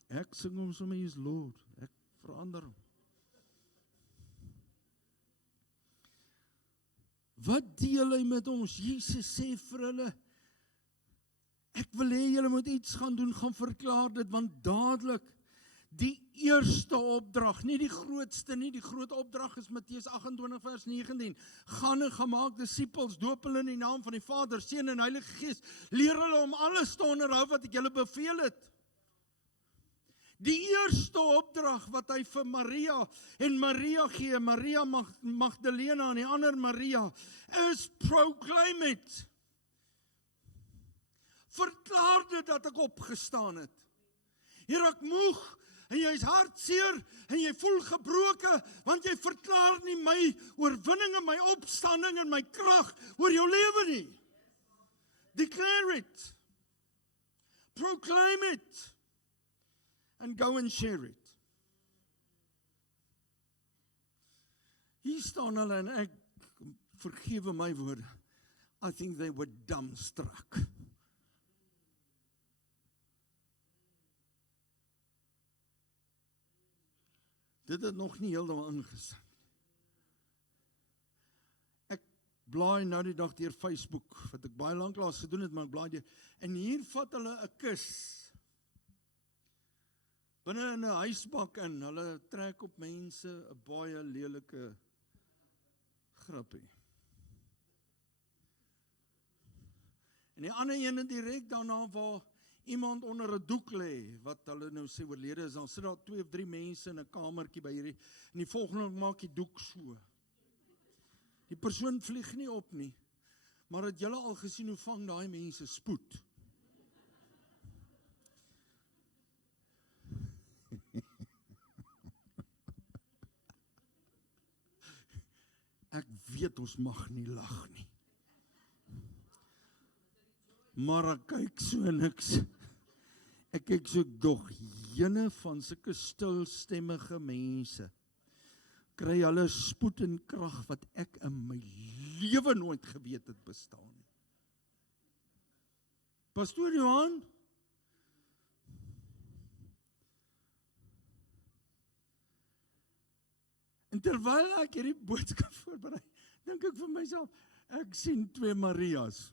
Ek sing hom sommer, hy is Lord. Ek verander hom. Wat deel hy met ons? Jesus sê vir hulle, ek wil hê julle moet iets gaan doen, gaan verklaar dit, want dadelik die eerste opdrag, nie die grootste nie, die groot opdrag is Matteus 28 vers 19. Gaan en gaan maak disippels, doop hulle in die naam van die Vader, Seun en Heilige Gees. Leer hulle om alles te onderhou wat ek julle beveel het. Die eerste opdrag wat hy vir Maria en Maria gee, Maria Magdalena en die ander Maria, is proclaim it. Verklaar dit dat ek opgestaan het. Hier ek moeg, en jy is hartseer, en jy voel gebroke, want jy verklaar nie my oorwinning en my opstanding en my krag oor jou lewe nie. Declare it. Proclaim it. And go and share it. Hier staan hulle en ek, vergewe my woorde, I think they were dumbstruck. Dit het nog nie heeltemal ingesit. Ek blaai nou die dag deur Facebook, wat ek baie lanklaas gedoen het, maar ek blaai deur, en hier vat hulle 'n kus, binne in 'n huisbak in, hulle trek op mense 'n baie lelike grappie. En die ander ene direk daarna waar iemand onder 'n doek lê, wat hulle nou sê oorlede is, dan sit daar 2 of 3 mense in 'n kamertjie by hierdie, en die volgende maak die doek so. Die persoon vlieg nie op nie, maar het julle al gesien hoe vang daai mense spoed? Ek weet ons mag nie lag nie. Maar ek kyk so niks. Ek kyk so dog, jene van sulke stilstemmige mense, kry hulle spoed en krag wat ek in my lewe nooit geweet het bestaan nie. Pastoor Johan, en terwyl ek hierdie boodskap voorberei, dink ek vir myself, ek sien 2 Marias.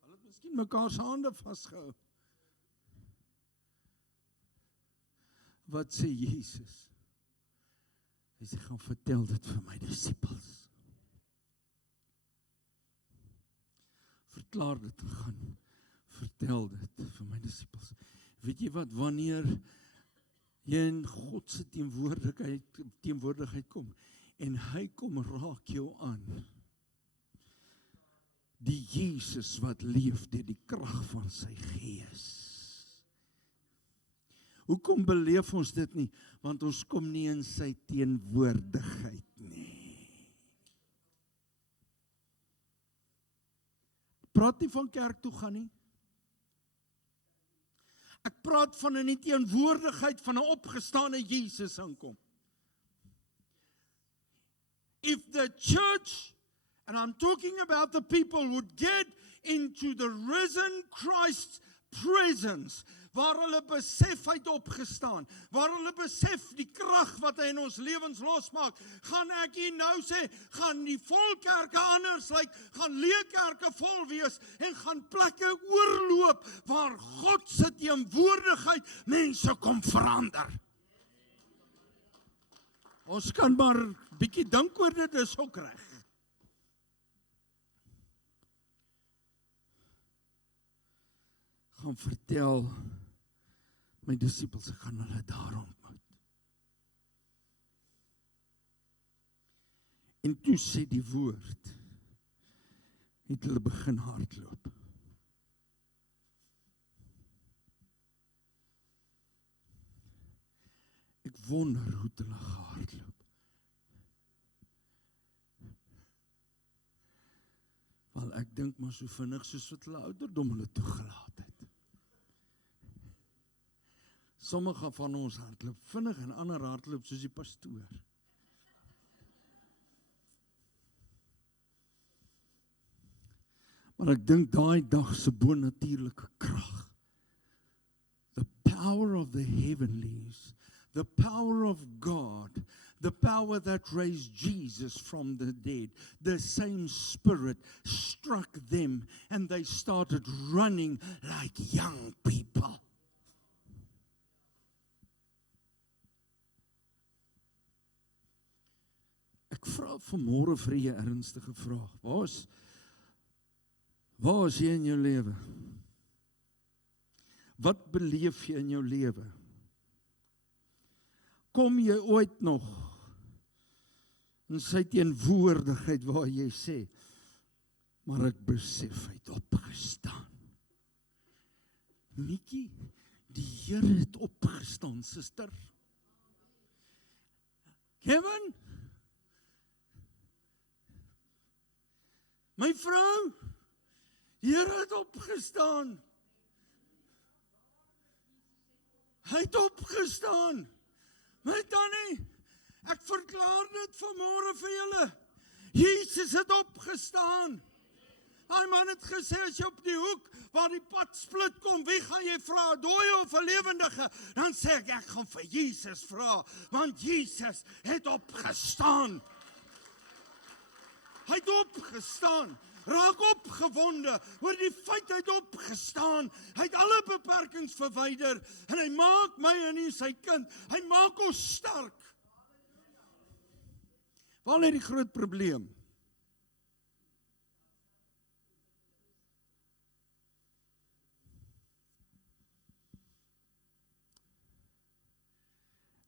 Hulle het miskien mekaar se hande vasgehou. Wat sê Jesus? Hy sê, gaan vertel dit vir my disippels. Verklaar dit, gaan vertel dit vir my disippels. Weet jy wat, wanneer jy in God se teenwoordigheid kom, en hy kom raak jou aan, die Jesus wat leef deur die krag van sy Gees. Hoekom beleef ons dit nie? Want ons kom nie in sy teenwoordigheid nie. Praat nie van kerk toe gaan nie. Ek praat van in die teenwoordigheid van 'n opgestane Jesus aankom. If the church, and I'm talking about the people, would get into the risen Christ's presence, waar hulle besef hy het opgestaan, waar hulle besef die krag wat hy in ons lewens losmaak, gaan ek hier nou sê, gaan die volkerke anders lyk, gaan leekerke vol wees, en gaan plekke oorloop, waar God se teenwoordigheid mense kom verander. Ons kan maar bietjie dink oor dit, is ook reg. Gaan vertel my disippels, ek gaan hulle daar ontmoet. En toe sê die woord, het hulle begin hardloop. Ek wonder hoe het hulle gehardloop. Wel, ek dink maar so vinnig soos wat hulle ouderdom hulle toegelaat het. Sommige van ons hardloop vinnig en ander hardloop soos die pastoor. Maar ek dink daai dag se bonatuurlike krag, the power of the heavenlies, the power of God, the power that raised Jesus from the dead, the same Spirit struck them and they started running like young people. Ek vra vanmôre vir jy 'n ernstige vraag. Waar is jy in jou lewe? Wat beleef jy in jou lewe? Kom jy ooit nog in sy teenwoordigheid waar jy sê, maar ek besef hy het opgestaan. Nikkie, die Here het opgestaan, suster. Kevin? My vrou, Here het opgestaan. Hy het opgestaan. My tannie, ek verklaar dit vanmôre vir julle. Jesus het opgestaan. Daai man het gesê, as jy op die hoek waar die pad split kom, wie gaan jy vra, 'n dooie of 'n lewendige? Dan sê ek gaan vir Jesus vra, want Jesus het opgestaan. Hy het opgestaan. Raak opgewonde oor die feit hy het opgestaan. Hy het alle beperkings verwyder en hy maak my en u sy kind. Hy maak ons sterk. Waar lê die groot probleem?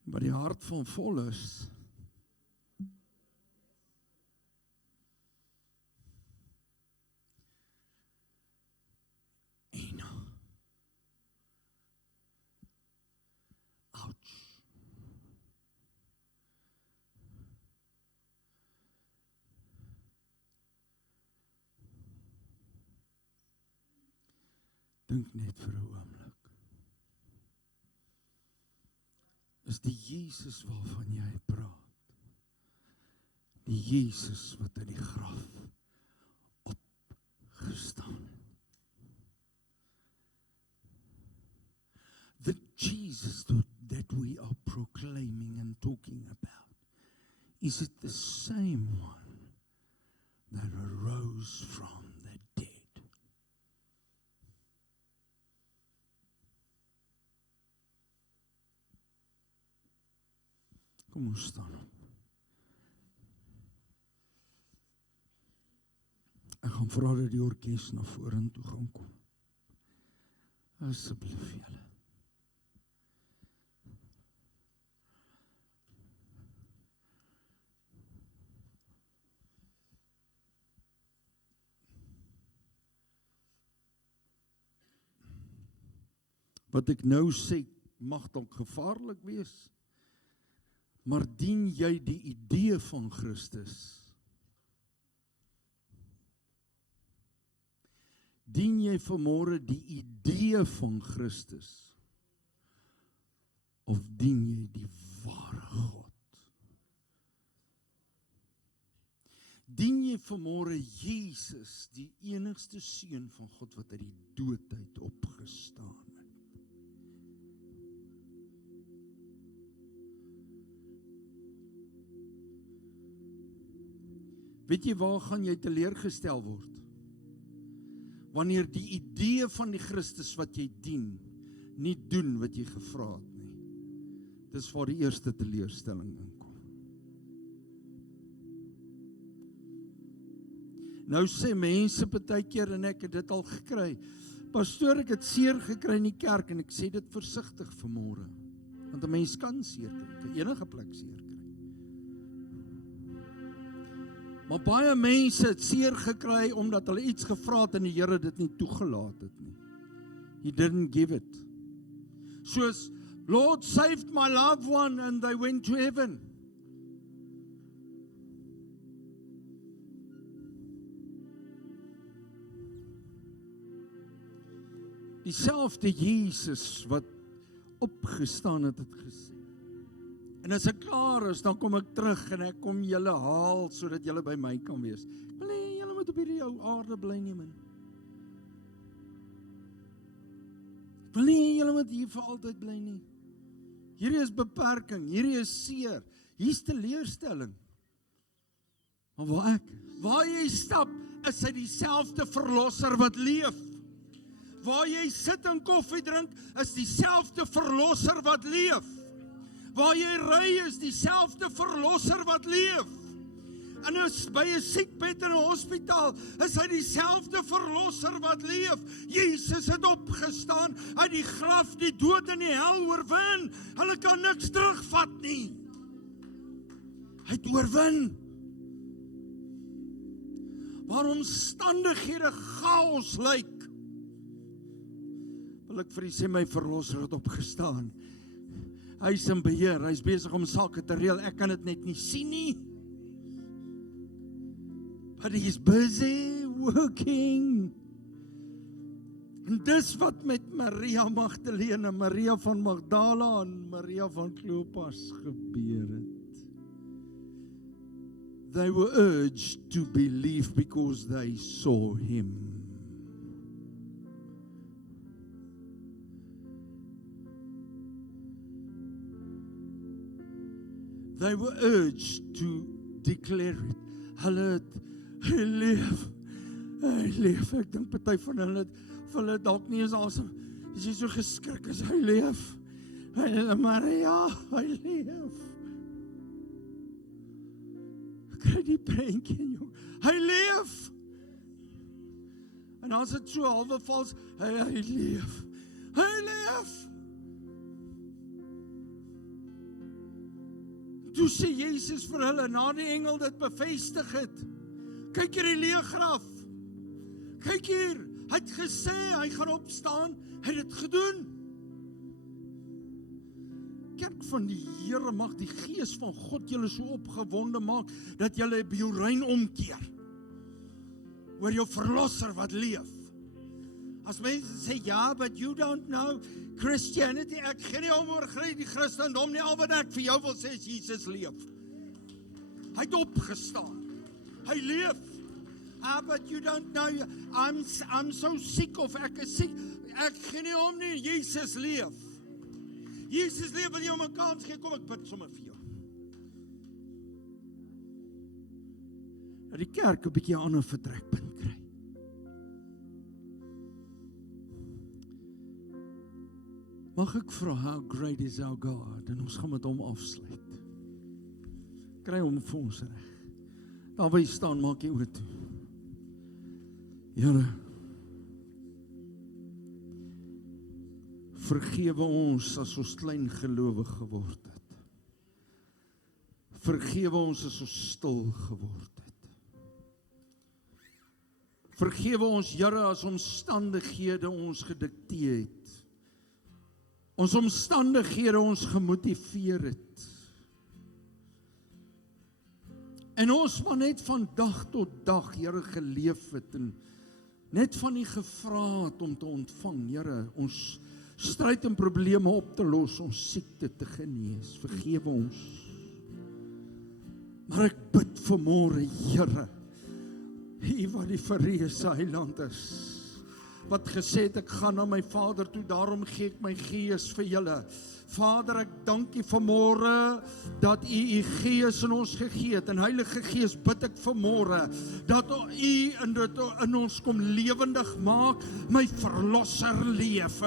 Maar die hart van vol is, ouch. Dink net vir 'n oomblik. Is die Jesus waarvan jy praat, die Jesus wat uit die graf opgestaan het. The Jesus that we are proclaiming and talking about, is it the same one that arose from the dead? Kom ons staan op. Ek gaan vra dat die orkes na vorentoe gaan kom. Asseblief julle. Wat ek nou sê, mag dalk gevaarlik wees, maar dien jy die idee van Christus? Dien jy vanmôre die idee van Christus? Of dien jy die ware God? Dien jy vanmôre Jesus, die enigste seun van God wat uit die dood uit opgestaan het? Weet jy waar gaan jy teleurgestel word? Wanneer die idee van die Christus wat jy dien, nie doen wat jy gevra het nie. Dis waar die eerste teleurstelling inkom. Nou sê mense partykeer, en ek het dit al gekry, pastoor, ek het seer gekry in die kerk, en ek sê dit versigtig vanmôre, want 'n mens kan seer kry, kan enige plek seer kry. Maar baie mense het seer gekry, omdat hulle iets gevra het, en die Here dit nie toegelaat het nie. He didn't give it. Soos, Lord saved my loved one, and they went to heaven. Dieselfde Jesus wat opgestaan het gesê. En as ek klaar is, dan kom ek terug en ek kom julle haal, sodat julle by my kan wees. Ek wil nie, julle moet op hierdie ou aarde bly nie, man. Ek wil nie, julle moet hier vir altyd bly nie. Hierdie is beperking, hierdie is seer, hier is teleurstelling. Maar waar jy stap, is hy dieselfde verlosser wat leef. Waar jy sit en koffie drink, is dieselfde verlosser wat leef. Waar jy ry, is dieselfde verlosser wat leef. En is by 'n siekbed in 'n hospitaal, is hy dieselfde verlosser wat leef. Jesus het opgestaan, uit die graf, die dood en die hel oorwin. Hulle kan niks terugvat nie. Hy het oorwin. Waar omstandighede chaos lyk, wil ek vir u sê, my verlosser het opgestaan. Hy is in beheer, hy is besig om sake te reël, ek kan dit net nie sien nie. But he is busy working. En dis wat met Maria Magdalene, Maria van Magdala en Maria van Kleopas gebeur het. They were urged to believe because they saw him. They were urged to declare it. Hy leef. Ek dink party van hulle dalk nie eens asem. Is jy so geskrik as hy leef? Maria, hy leef. Ek kry die prentjie in jou. Hy leef. En dan is dit so halwe vals, hy leef. Hy leef. Toe sê Jesus vir hulle, na die engel dit bevestig het, kyk hier die leë graf, kyk hier, hy het gesê, hy gaan opstaan, hy het dit gedoen. Kerk van die Here, mag die Gees van God julle so opgewonde maak, dat julle by jou rein omkeer, oor jou verlosser wat leef. As mense sê, ja, but you don't know Christianity, ek gee nie om oor die Christendom nie, al wat ek vir jou wil sê is, Jesus leef. Hy het opgestaan. Hy leef. But you don't know, I'm so sick of, ek is siek, ek gee nie om nie, Jesus leef. Jesus leef, wil jy om 'n kans gee, kom ek bid sommer vir jou. Dat die kerk 'n bietjie 'n ander vertrekpunt kry. Mag ek vra, how great is our God? En ons gaan met hom afsluit. Kry hom vir ons reg. Daar waar jy staan, maak jy oë toe. Here, vergewe ons as ons klein gelowig geword het. Vergewe ons as ons stil geword het. Vergewe ons, Here, as omstandighede ons gedikteer het. Ons omstandighede ons gemotiveer het. En ons maar net van dag tot dag, Here, geleef het en net van U gevra het om te ontvang, Here, ons stryd en probleme op te los, ons siekte te genees. Vergewe ons. Maar ek bid vanmôre, Here, U wat die verreëse Heiland is, wat gesê het, ek gaan na my Vader toe, daarom gee ek my gees vir julle. Vader, ek dank U vanmôre dat U Gees in ons gegee het. En Heilige Gees, bid ek vanmôre dat U dit in ons kom lewendig maak. My verlosser leef.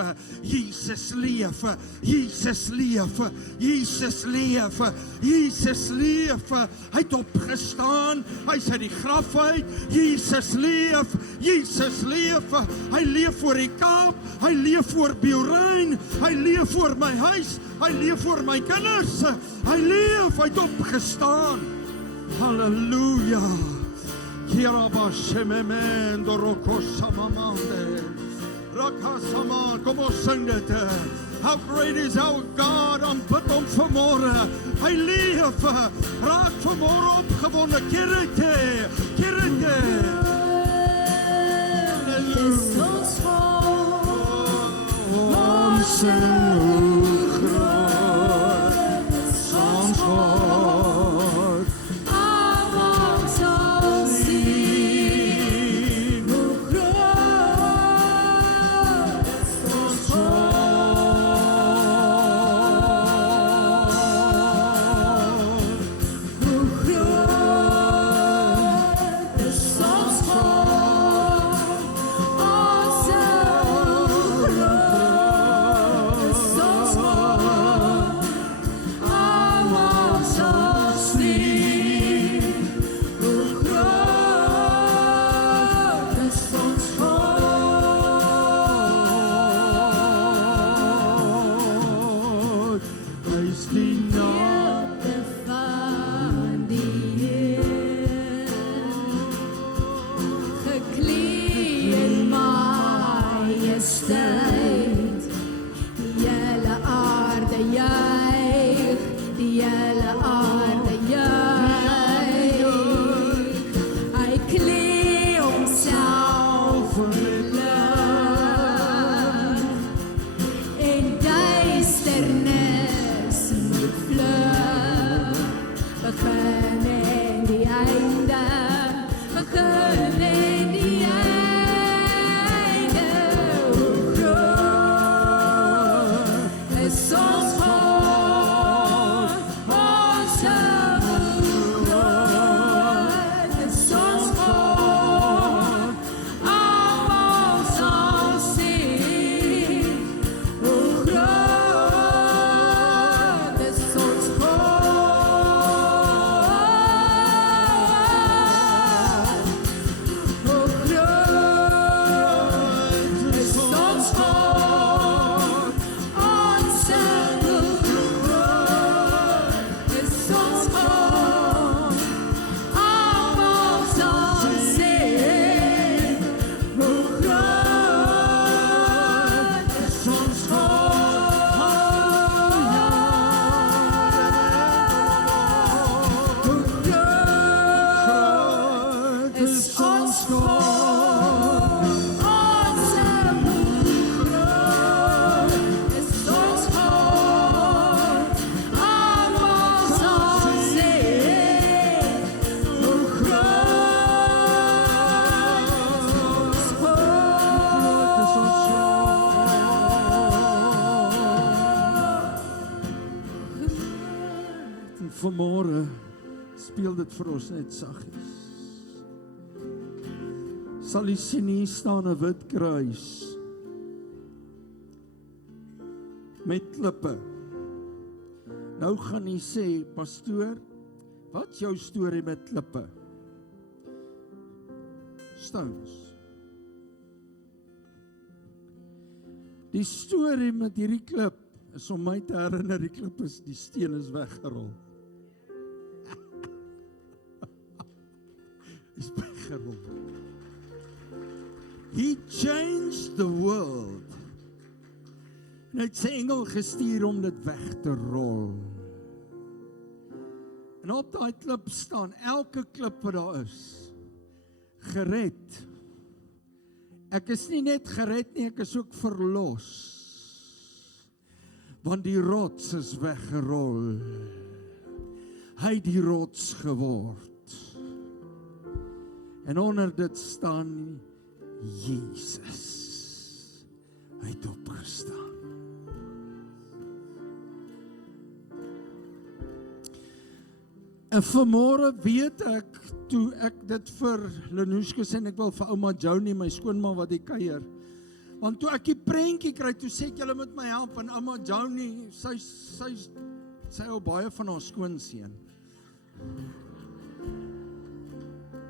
Jesus leef. Jesus leef. Jesus leef. Jesus leef. Hy het opgestaan. Hy's uit die graf uit. Jesus leef. Jesus leef. Hy leef voor die Kaap. Hy leef voor Biorein. Hy leef voor my huis. Hy leef voor my kinders. Hy leef. Hy het opgestaan. Halleluja. Kirabashememendo rokosamamande. Rakasama. Kom ons sing dit. How great is our God, aanbid hom vanmôre. Hy leef. Raak vanmôre opgewonde. Kerite. Dis ons God, ons groot, ons God. Almal sal sien hoe groot is ons God. Hoe groot is ons God. Vanmôre speel dit vir ons net saggies. Sal jy sien hier staan 'n wit kruis met klippe. Nou gaan jy sê, pastoor, wat's jou storie met klippe? Stones. Die storie met hierdie klip is om my te herinner, die klip is, die steen is weggerol. Is weggerol. He changed the world. En hy het sy engel gestuur om dit weg te rol. En op daai klip staan, elke klip wat daar is, gered. Ek is nie net gered nie, ek is ook verlos. Want die rots is weggerol. Hy het die rots geword. En onder dit staan Jesus. Hy het opgestaan. En vanmôre weet ek, toe ek dit vir Lenouske sê, en ek wil vir ouma Joni, my skoonma wat die kuier, want toe ek die prentjie kry, toe sê ek, julle moet my help, en ouma Joni, sy hou baie van haar skoonseun.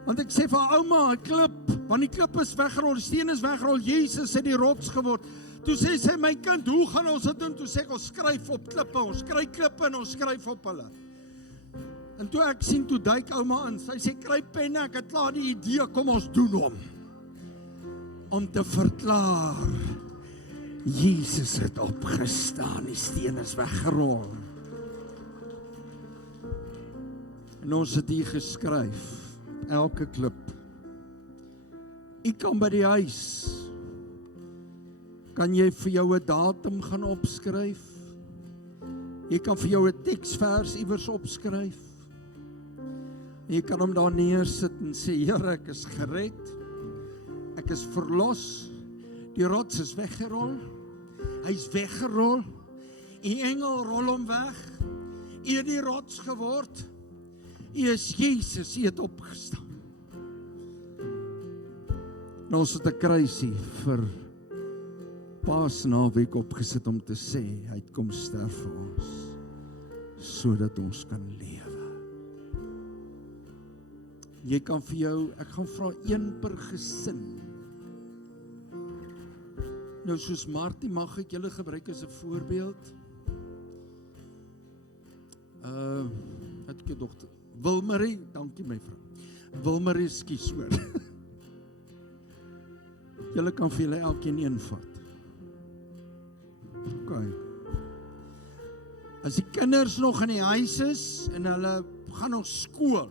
Want ek sê vir ouma, 'n klip, want die klip is weggerol, die steen is weggerol, Jesus het die rots geword. Toe sê sy, my kind, hoe gaan ons dit doen? Toe sê ek, ons skryf op klippe, ons kry klippe en ons skryf op hulle. En toe ek sien, toe duik ouma in, sy sê, kry penne, ek het klaar die idee, kom ons doen hom. Om te verklaar, Jesus het opgestaan, die steen is weggerol. En ons het hier geskryf, elke klip. Ek kan by die huis, kan jy vir jou 'n datum gaan opskryf? Jy kan vir jou 'n teksvers iewers opskryf. En jy kan hom daar neersit en sê, Here, ek is gered. Ek is verlos. Die rots is weggerol. Hy is weggerol. Die engel rol hom weg. U het die rots geword. U is Jesus, u het opgestaan. En ons het 'n kruisie vir Paasnaweek opgesit om te sê, hy het kom sterf vir ons, sodat ons kan lewe. Jy kan vir jou, ek gaan vra een per gesin. Nou soos Martie, mag ek julle gebruik as 'n voorbeeld? Het ek jou dogter, Wilmarie, dankie my vrou. Wilmarie, skies hoor. Julle kan vir julle elkeen een vat. Okay. As die kinders nog in die huis is en hulle gaan nog skool,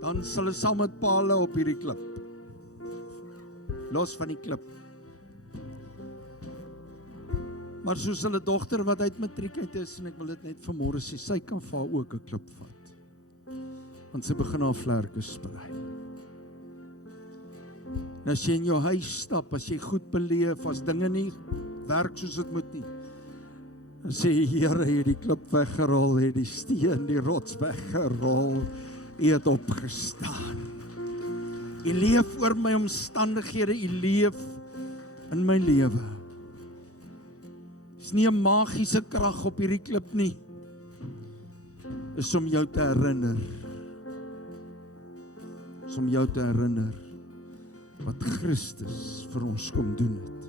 dan sal hulle saam met pa hulle op hierdie klip. Los van die klip. Maar soos hulle dogter wat uit matriek uit is, en ek wil dit net vanmôre sê, sy kan vir haar ook 'n klip vat. Want sy begin haar vlerke sprei. En as jy in jou huis stap, as jy goed beleef, as dinge nie werk soos dit moet nie, dan sê jy, Here, jy het die klip weggerol, jy het die steen, die rots weggerol, jy het opgestaan. Jy leef oor my omstandighede, jy leef in my lewe. Is nie 'n magiese krag op hierdie klip nie. Is om jou te herinner. Is om jou te herinner wat Christus vir ons kom doen het.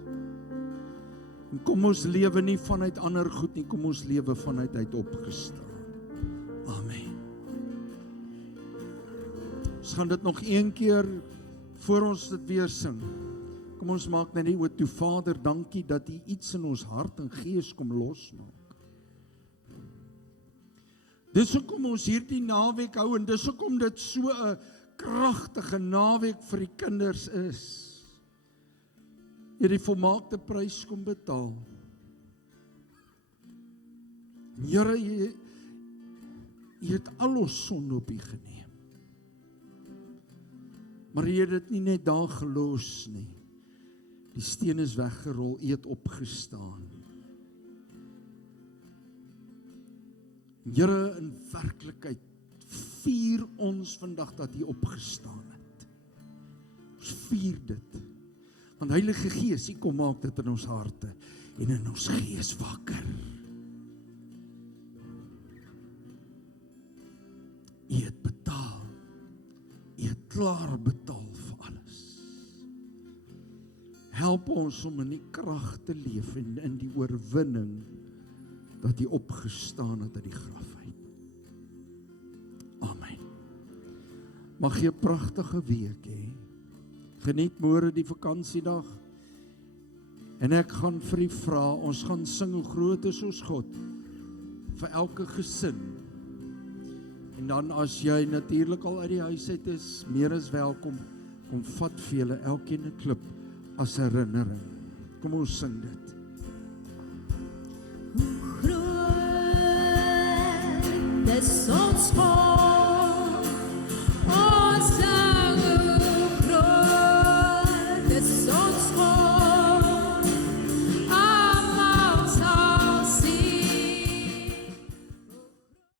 En kom ons lewe nie vanuit ander goed nie, kom ons lewe vanuit hy het opgestaan. Amen. Ons gaan dit nog een keer voor ons dit weer sing. Kom ons maak net die oor toe, Vader, dankie dat U iets in ons hart en gees kom losmaak. Dis hoekom ons hierdie naweek hou en dis hoekom dit so 'n kragtige naweek vir die kinders is. Jy die volmaakte prys kom betaal. Here, jy het al ons sonde op U geneem. Maar jy het dit nie net daar gelos nie. Die steen is weggerol, U het opgestaan. Here, in werklikheid vier ons vandag dat U opgestaan het. Ons vier dit. Want Heilige Gees, U kom maak dit in ons harte en in ons gees wakker. U het betaal. U het klaar betaal vir alles. Help ons om in die krag te leef en in die oorwinning dat U opgestaan het uit die graf uit. Amen. Mag jy 'n pragtige week hê. Geniet môre die vakansiedag. En ek gaan vir U vra, ons gaan sing hoe groot is ons God vir elke gesin. En dan as jy natuurlik al uit die huis uit is, meer as welkom, kom vat vir julle elkeen 'n klip as herinnering. Kom ons sing dit. Groot is ons God.